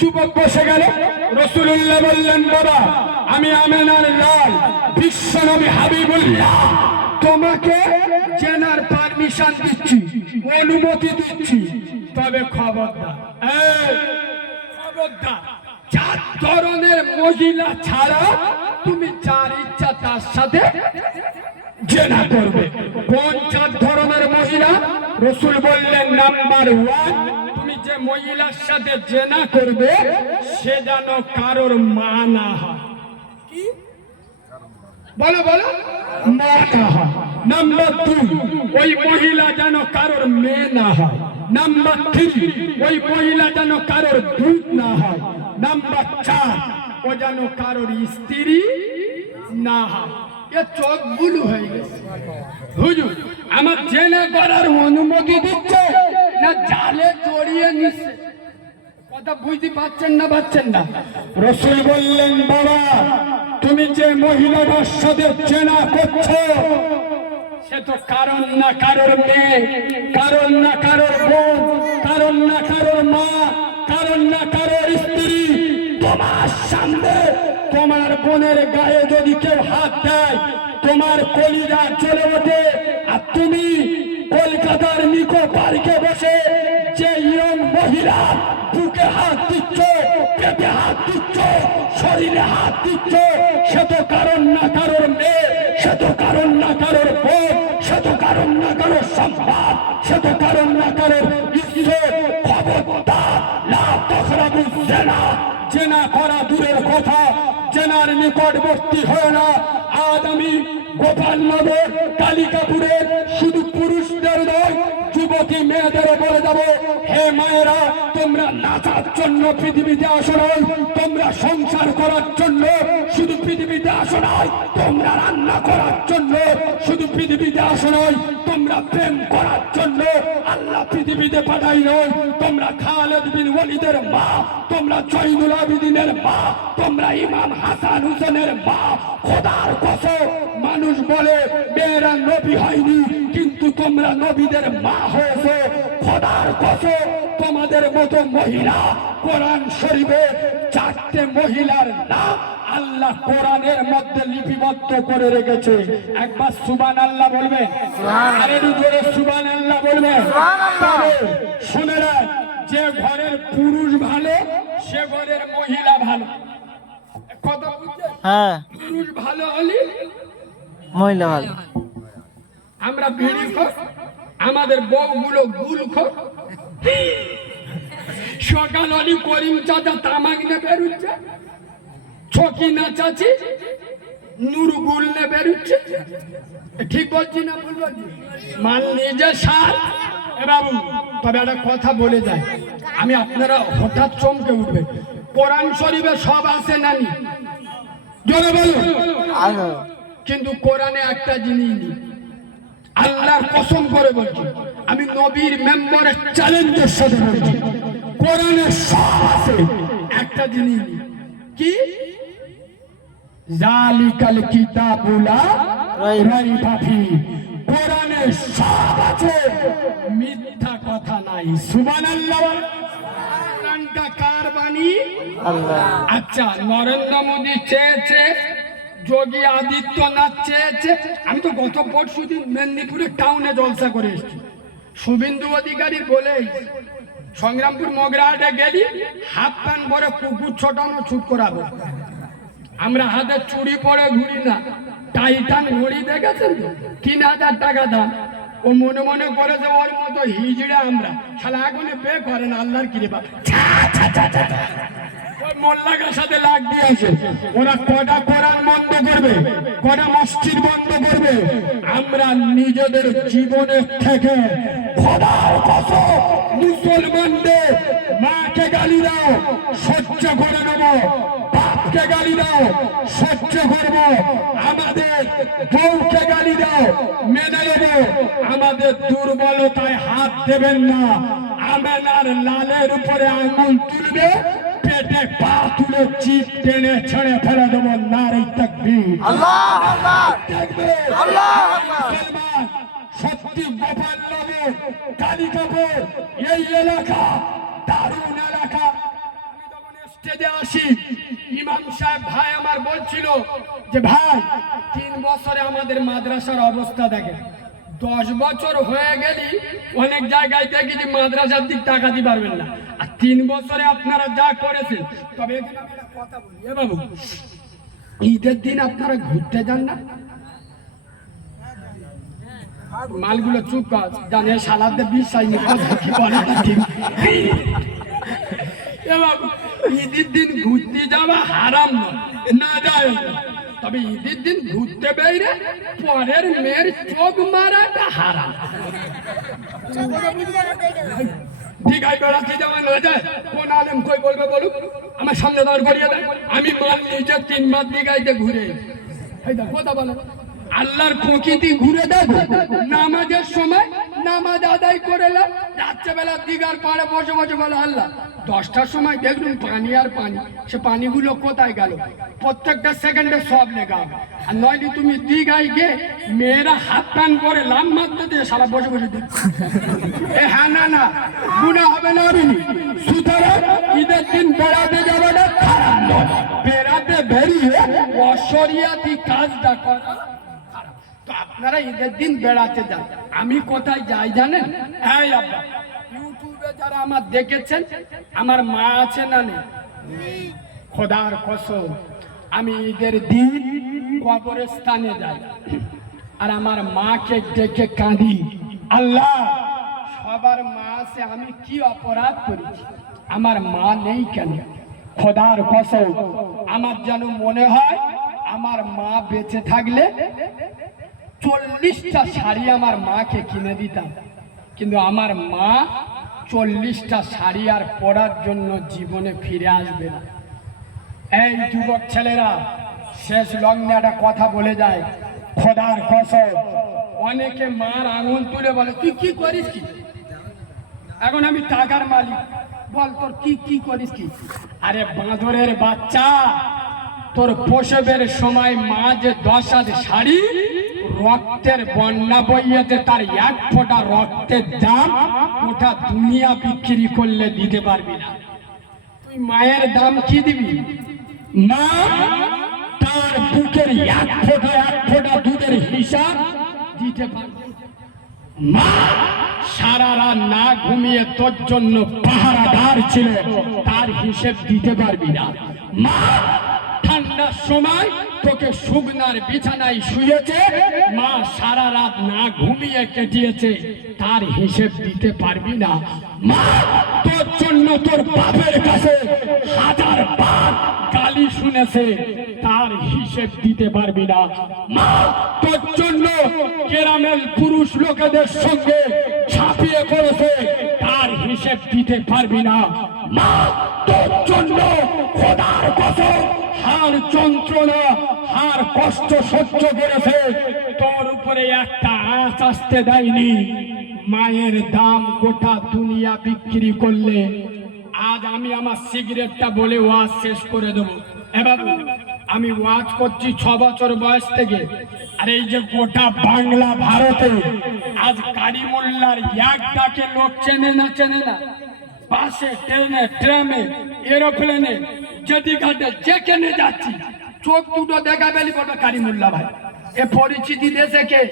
যুবক বসে গেল। রাসূলুল্লাহ বললেন, বাবা আমি আমিনার লাল বিশ্ব নবী হাবিবুল্লাহ তোমাকে জেনার পারমিশন দিচ্ছি, অনুমতি দিচ্ছি, তবে খবরদার, খবরদার, 4 ধরনের মহিলা ছাড়া তুমি যার ইচ্ছা তার সাথে জেনা করবে। কোন 4 ধরনের মহিলা? রাসূল বললেন, নাম্বার 1, তুমি যে মহিলার সাথে জেনা করবে সে যেন কারোর মা না হয়। কি বলো বলো? মা না হয়। নাম্বার 2, ওই মহিলা যেন কারোর মেয়ে না হয়। নাম্বার 3, ওই মহিলা যেন কারোর দুধ না হয়। নাম্বার 4, ও যেন কারোর স্ত্রী না হয়। এ চোখ বুলু হয়ে গেছে। হুজুর আমার জেনা করার অনুমতি দিচ্ছে না জালে জড়িয়ে নিচ্ছে? কথা বুঝতে পারছেন না? পাচ্ছেন না? রাসূল বললেন, বাবা তুমি যে মহিলাটার সাথে জেনা করছো সে তো কারণ না কারোর মেয়ে, কারণ না কারোর বোন, কারণ না কারোর মা, কারণ না কারোর স্ত্রী। তোমার সামনে তোমার বোনের গায়ে যদি কেউ হাত দেয় তোমার কলিজা জ্বলে ওঠে। আর তুমি কলকাতার নিকো পার্কে বসে যে ইয়ং মহিলা বুকে হাত দিচ্ছ, পেটে হাত দিচ্ছ, শরীরে হাত দিচ্ছ, সে তো কারণ না কারোর মেয়ে, সে তো কারণ না কারোর বোন, সে তো কারণ না কারোর সম্মান, সে তো কারণ না কারোর ইজ্জত। খবরদার, লা তাকরাবু জিনা। জেনা করা দূরের কথা, জেনার নিকটবর্তী হয় না। আজ আমি গোপালনগর কালিকাপুরের শুধু পুরুষদের নয়, যুবতী মেয়েদেরও বলে যাবো, হে মায়েরা, তোমরা নাচার জন্য পৃথিবীতে আসো নাই, তোমরা সংসার করার জন্য শুধু পৃথিবীতে আসো নাই, তোমরা রান্না করার জন্য শুধু পৃথিবীতে আসো নাই, তোমরা প্রেম করার জন্য আল্লাহ পৃথিবীতে পাঠাই নয়। তোমরা খালেদ বিন ওয়ালিদের মা, তোমরা জয়নুল আবেদিনের মা, তোমরা ইমাম হাসান হুসেনের মা। খোদার কসম, মানুষ বলে মেয়েরা নবী হয়নি, কিন্তু তোমরা নবীদের মা হয়েছে। খোদার কসম, তোমাদের মতো মহিলা কোরআন শরীফে 4টে মহিলার নাম আল্লাহ কোরআনের মধ্যে লিপিবদ্ধ করে রেখেছে। একবার সুবহানাল্লাহ বলবে, আর একটু জোরে সুবহানাল্লাহ বলবে। তবে শুনে রাখ, যে ঘরের পুরুষ ভালো সে ঘরের মহিলা ভালো। কথা বুঝছেন? হ্যাঁ, পুরুষ ভালো হলে মহিলা ভালো। আমরা বিড়ি খোর, আমাদের বউগুলো গুল খোর। সকাল হলি করিম চাচা তামাক নিয়ে বেরুচ্ছে, ছকি না চাচি নুরু গুল নিয়ে বেরুচ্ছে। ঠিক বলছি না ভুল বলছি? মান নিজে সার। এ বাবু, তবে একটা কথা বলে যায়, আমি আপনারা হঠাৎ চমকে উঠবে। কোরআন শরীফে সব আছে নানি, জোরে বলুন। আলো। কিন্তু কোরআনে একটা জিনিস নেই। আল্লাহর কসম করে বলছি, আমি নবীর মেম্বারের চ্যালেঞ্জের সাথে বলছি, কোরআনে সব আছে, একটা জিনিস নেই। কি জালিকাল কিতাবুলা রাইবা ফি, কোরআনে সব আছে, মিথ্যা কথা নাই। সুবহানাল্লাহ। কোরআনটা কার বাণী? আল্লাহ। আচ্ছা, নরেন্দ্র মোদী চেয়েছে, যোগী আদিত্যনাথ চেয়েছে। আমি তো গত পরশু দিন মেদিনীপুরে টাউনে জলসা করে এসেছি। শুভেন্দু অধিকারী বলে সংগ্রামপুর মগরাহাটে গেলি, হাফ প্যান্ট পরে কুকুর ছোটানো ছুট করাবো। আমরা হাতে চুড়ি পরে ঘুরি না, টাইটান ঘড়ি দেখেছেন তো, 3000 টাকা দাম। ও মনে মনে করে যে ওর মতো হিজড়ে আমরা, শালা এখনো বে করে না, আল্লাহর কৃপা। ওই মোল্লাদের সাথে লাগ দিয়েছে। ওরা কটা কোরআন বন্ধ করবে, কটা মসজিদ বন্ধ করবে। আমরা নিজেদের জীবনের থেকে খোদার কসম মুসলমানদের মাকে গালি দাও সহ্য করে নেব, বাপকে গালি দাও সহ্য করব, আমাদের বউকে গালি দাও মেনে নেব, আমাদের দুর্বলতায় হাত দেবেন না। আমেনার লালের উপরে আঙুল তুলবে, পেটে পা তুলে চিপ টেনে ছেড়ে ফেলে দেব। নারে তাকবীর, আল্লাহু আকবার, তাকবীর, আল্লাহু আকবার। মুসলমান সত্যি গোপাল নগর, কালিকাপুর এই এলাকা দারুণ এলাকা। আমি যখন স্টেজে আসি, ইমাম সাহেব ভাই আমার বলছিল যে ভাই 3 বছরে আমাদের মাদ্রাসার অবস্থা দেখে, 10 বছর হয়ে গেলি অনেক জায়গায় দেখি যে মাদ্রাসার দিক তাকাতে পারবেন না, আর 3 বছরে আপনারা যা করেছেন। তবে এখানে আমি একটা কথা বলি, এ বাবু, ঈদের দিন আপনারা ঘুরতে যান না? মালগুলো চুপ কর, জানে সালাদে বিশ্বাস নেই কি বলে না ঠিক। এ বাবু, ঈদের দিন ঘুরতে যাওয়া হারাম নয়, না যায় না। তবে ঈদের দিন ঘুরতে বেরিয়ে পরের মেয়ের চোখ মারাটা হারাম। দীঘায় বেড়াতে যাওয়া না যায়, কোন আলেম কই বলবে বলুক? আমার সামনে দাঁড় করিয়ে দেয়, আমি মাল নিজে 3 মাস দীঘাইতে ঘুরে এই দেখ কথা বলে। আল্লাহর প্রকৃতি ঘুরে দেখো, নামাজের সময় নামাজ আদায় করে এলাম, রাত্রেবেলা দীঘার পাড়ে বসে বসে বলে আল্লাহ, 10টার সময় দেখলুম পানি আর পানি, সে পানিগুলো কোথায় গেল? প্রত্যেকটা সেকেন্ডে সব লেখা হবে। আর নয়তো তুমি দীঘায় গিয়ে মেয়েরা হাত প্যান্ট পরে লাম মারতে দিয়ে সারা বসে বসে দেখ। এ হ্যাঁ, না না, গুনাহ হবে না। আমি সুতরাং ঈদের দিন বেড়াতে যাওয়াটা খারাপ নয়, বেড়াতে বেরিয়ে অশরিয়াতি কাজটা করা। তো আপনারা ঈদের দিন বেড়াতে যান, আমি কোথায় যাই জানেন? হ্যাঁ আব্বা, ইউটিউবে যারা আমার দেখেছেন, আমার মা আছে না নেই? খোদার কসম, আমি ঈদের দিন কবরস্থানে যাই আর আমার মাকে ডেকে কাঁদি, আল্লাহ সবার মা আছে, আমি কি অপরাধ করেছি, আমার মা নেই কেন? খোদার কসম, আমার যেন মনে হয় আমার মা বেঁচে থাকলে 40টা শাড়ি আমার মাকে কিনে দিতাম, কিন্তু আমার মা 40টা শাড়ি আর পরার জন্য জীবনে ফিরে আসবে না। এই যুবক ছেলেরা, শেষ লগ্নে একটা কথা বলে যায়, খোদার কসম, অনেকে মার আঙুল তুলে বলে তুই কি করিস কি? এখন আমি টাকার মালিক, বল তোর কি কি করিস কি? আরে বাঁদরের বাচ্চা, তোর প্রসবের সময় মা যে 10 হাত শাড়ি, রক্তের বন্যা বইয়েতে তার 1 ফোঁটা রক্তের দাম গোটা দুনিয়া বিক্রি করলে দিতে পারবি না। তুই মায়ের দাম কি দিবি? মা তার বুকের 1 ফোঁটা দুধের হিসাব দিতে পারবি। মা সারা রাত না ঘুমিয়ে তোর জন্য পাহারাদার ছিল, তার হিসেব দিতে পারবি না। মা ঠান্ডার সময় তোকে শুকনার বিছানায় শুয়েছে, মা সারা রাত না ঘুমিয়ে কেটিয়েছে, তার হিসেব দিতে পারবি না। মা তোর জন্য তোর বাপের কাছে 1000 বার গালি শুনেছে, তার হিসেব দিতে পারবি না। মা তোর জন্য কেরামেল পুরুষ লোকেদের সঙ্গে ছাপিয়ে পড়েছে, তার হিসেব দিতে পারবি না। মা তোর জন্য খোদার কসম হার যন্ত্রণা হার কষ্ট সহ্য করেছে, তোর উপরে একটা আঁচ আসতে দেয়নি। মায়ের দাম গোটা দুনিয়া বিক্রি করলে। আজ আমি আমার সিগারেটটা বলে ওয়াজ শেষ করে দেব। এবার আমি ওয়াজ করছি 6 বছর বয়স থেকে, আর এই যে গোটা বাংলা ভারতে আজ কারিমুল্লার এক ডাকে লোক চেনে না, বাসে, ট্রেনে, ট্রামে, এরোপ্লেনে, যদি ঘাটে যেখানে যাচ্ছি চোখ দুটো দেখা বেলি পড়বে কারিমুল্লা ভাই। এ পরিচিতি দেশে কে?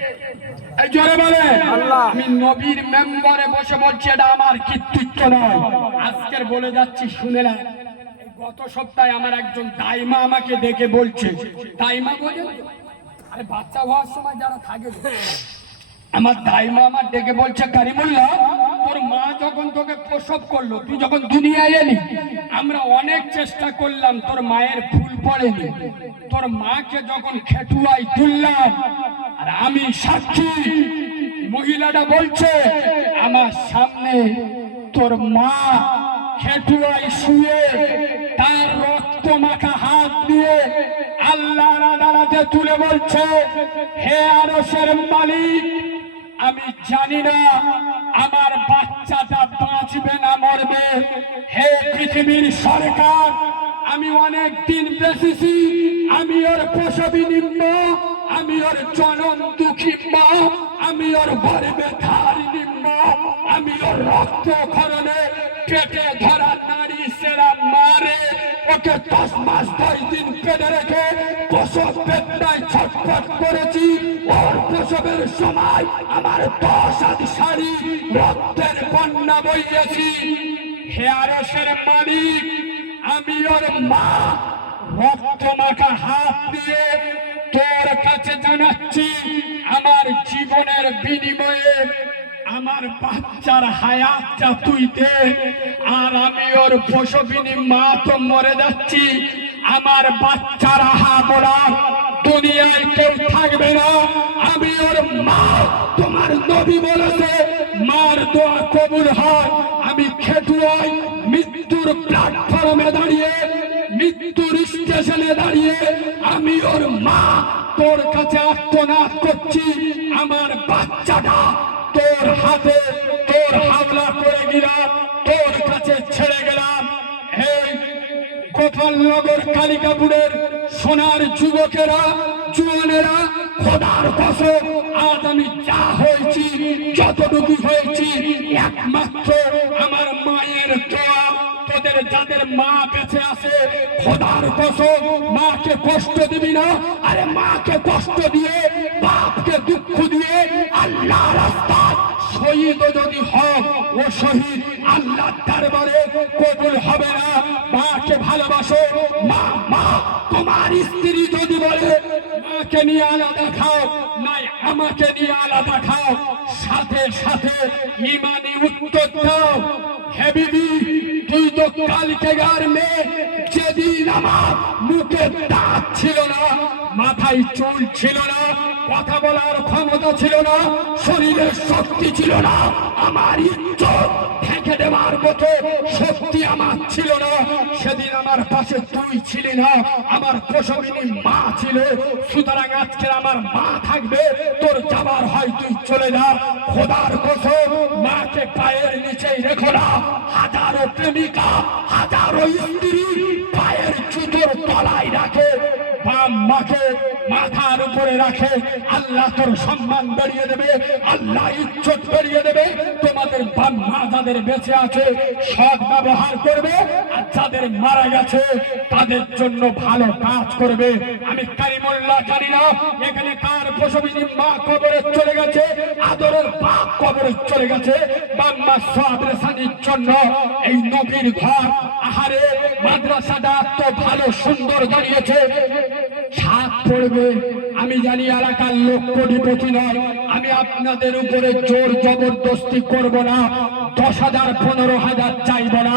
এই জোরে বলে। আমি নবীর মেম্বারে বসে বলছি, এটা আমার কৃতিত্ব নয়, আজকের বলে যাচ্ছি শুনে না। গত সপ্তাহে আমার একজন দাইমা আমাকে ডেকে বলছে, দাইমা বোঝেন তো? আরে বাচ্চা হওয়ার সময় যারা থাকে, আমার দাইমা আমার ডেকে বলছে, কারিমুল্লাহ তোর মা যখন তোকে প্রসব করলো, তুই যখন দুনিয়ায় এলি, আমরা অনেক চেষ্টা করলাম, তোর মায়ের ফুল পড়েনি। তোর মাকে যখন খেটুয়াই তুললাম, আর আমি সাক্ষী, মহিলাটা বলছে আমার সামনে তোর মা খেটুয়াই শুয়ে তার রক্ত মাখা হাত দিয়ে আল্লাহর আদালতে তুলে বলছে, হে আরশের মালিক, আমি জানি না আমার বাচ্চাটা বাঁচবে না মরবে। হে পৃথিবীর সরকার, আমি অনেক দিন বেঁচেছি, আমি ওর প্রসবিনী মা, আমি ওর জনম দুঃখী মা, আমি ওর গর্ভে ধারিণী মা, আমি ওর রক্ত খরণে পেটে ধরা নারী সেরা মারে ওকে 10 মাস 10 দিন পেটে রেখে প্রসব বেদনায় ছটফট করেছি। ওর প্রসবের সময় আমার 10 হাত শাড়ি রক্তের বন্যা বইয়েছি। হে আরশের মালিক, আমি ওর মা রক্ত মাখা হাত দিয়ে তোর কাছে জানাচ্ছি, আমার জীবনের বিনিময়ে আমার বাচ্চার হায়াতটা তুই দে। আর আমি ওর প্রসবিনী মা তো মরে যাচ্ছি, আমার বাচ্চার হাবড়ার দুনিয়ায় কেউ থাকবে না। আমি ওর মা, তোমার নবী বলেছে মার দোয়া কবুল হয়। আমি খেটুয়াই মৃত্যুর প্ল্যাটফর্মে দাঁড়িয়ে, মৃত্যুর স্টেশনে দাঁড়িয়ে আমি ওর মা তোর কাছে আর্তনাদ করছি, আমার বাচ্চাটা তোর হাতে, তোর হামলা করে গেলাম, তোর কাছে ছেড়ে গেলাম। এই গোপালনগর কালিকাপুরের সোনার যুবকেরা, জুয়ানেরা, খোদার কসম, আজ আমি যা হয়েছি, যতটুকু হয়েছি, একমাত্র আমার মায়ের দোয়া। তোদের যাদের মা বেঁচে আছে, খোদার কসম মাকে কষ্ট দিবি না। আরে মাকে কষ্ট দিয়ে, বাপকে দুঃখ দিয়ে আল্লাহ রাস্তায় শহীদ যদি হক, ও শহীদ আল্লাহর দরবারে কবুল হবে না। মাকে ভালোবাসো। মা মা তোমার স্ত্রী যদি বলে মাকে নিয়ে আলাদা খাও, নাই আমাকে নিয়ে আলাদা খাও, সাথে সাথে ইমানি উত্তর দাও, হে বিবি তুই তো কালকে গার মেয়ে, যেদিন আমার মুখে দাঁত ছিল না, মাথায় চুল ছিল না, কথা বলার ক্ষমতা ছিল না, শরীরের শক্তি ছিল না, আমার ইজ্জত ঢেকে দেওয়ার মতো শক্তি আমার ছিল না, সেদিন আমার পাশে তুই ছিলি না, আমার প্রসবিনী মা ছিল। সুতরাং আজকে আমার মা থাকবে, তোর যাবার হয় তুই চলে যা। খোদার কসম মাকে পায়ের নিচেই রেখো না। হাজারো প্রেমিকা, হাজারো স্ত্রী পায়ের জুতোর তলায় রাখে, বাম মাকে মাথার উপরে রাখে। আল্লাহ তোর সম্মান বেরিয়ে দেবে, আল্লাহ ইজ্জত বেরিয়ে দেবে। তোমাদের বাম মা যাদের বেঁচে আছে সৎ ব্যবহার করবে, আর যাদের মারা গেছে তাদের জন্য ভালো কাজ করবে। আমি কারিমুল্লাহ জানি না এখানে কার প্রসবিনী মা কবরে চলে গেছে, আদরের বাপ কবরে চলে গেছে। বাম মা সওয়াব রেসানির জন্য এই নবীর ঘর, আহারে মাদ্রাসাটা তো ভালো সুন্দর দাঁড়িয়েছে, ছাদ পড়বে। আমি জানি এলাকার লোক কোটিপতি নয়, আমি আপনাদের উপরে জোর জবরদস্তি করব না, 10,000 15,000 চাইব না।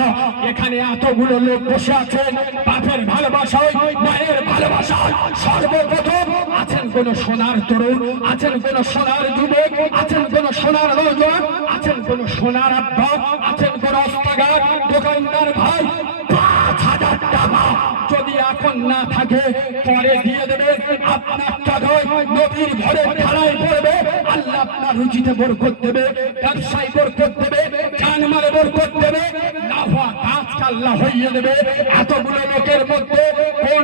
এখানে এতগুলো লোক বসে আছেন, বাপের ভালোবাসায়, মায়ের ভালোবাসায় সর্বপ্রথম আছেন কোন সোনার তরুণ, আছেন কোন সোনার যুবক, আছেন কোন সোনার নৌজওয়ান, আছেন কোন সোনার আব্বা, আছেন কোন অস্তাগার দোকানদার ভাই। 5,000 টাকা যদি এখন না থাকে পরে দিয়ে দেবে, আপনার টাকায় নবীর ঘরে ঢালাই পড়বে, আল্লাহ আপনার রুচিতে বরকত দেবে, ব্যবসায় বরকত দেবে, জানমালে বরকত দেবে, লাভা গাছ আল্লাহ হইয়ে দেবে। এতগুলো লোকের মধ্যে কোন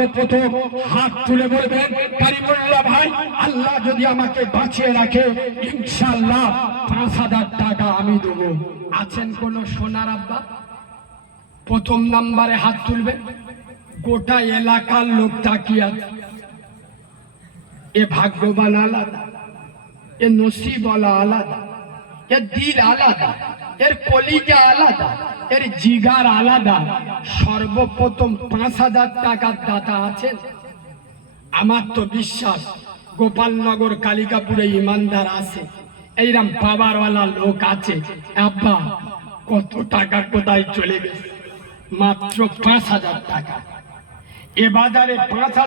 সর্বপ্রথম হাত তুলে বলবেন কারিমুল্লাহ ভাই, আল্লাহ যদি আমাকে বাঁচিয়ে রাখে ইনশাআল্লাহ 5,000 টাকা আমি দেবো। আছেন কোন সোনার আব্বা? প্রথম নাম্বারে হাত তুলবেন। গোটা এলাকার লোক তাকিয়ে আছে। এ ভাগ্যবান আলাদা, এ নসিবওয়ালা আলাদা, এর দিল আলাদা, এর কলিজা আলাদা, এর জিগার আলাদা। সর্বপ্রথম 5,000 টাকার দাতা আছেন? আমার তো বিশ্বাস গোপালনগর কালিকাপুরে ইমানদার আছে, এইরকম পাওয়ারওয়ালা লোক আছে। আব্বা কত টাকা কোথায় চলে গেছে? মাত্র 5,000 টাকা। এ বাজারে 5,000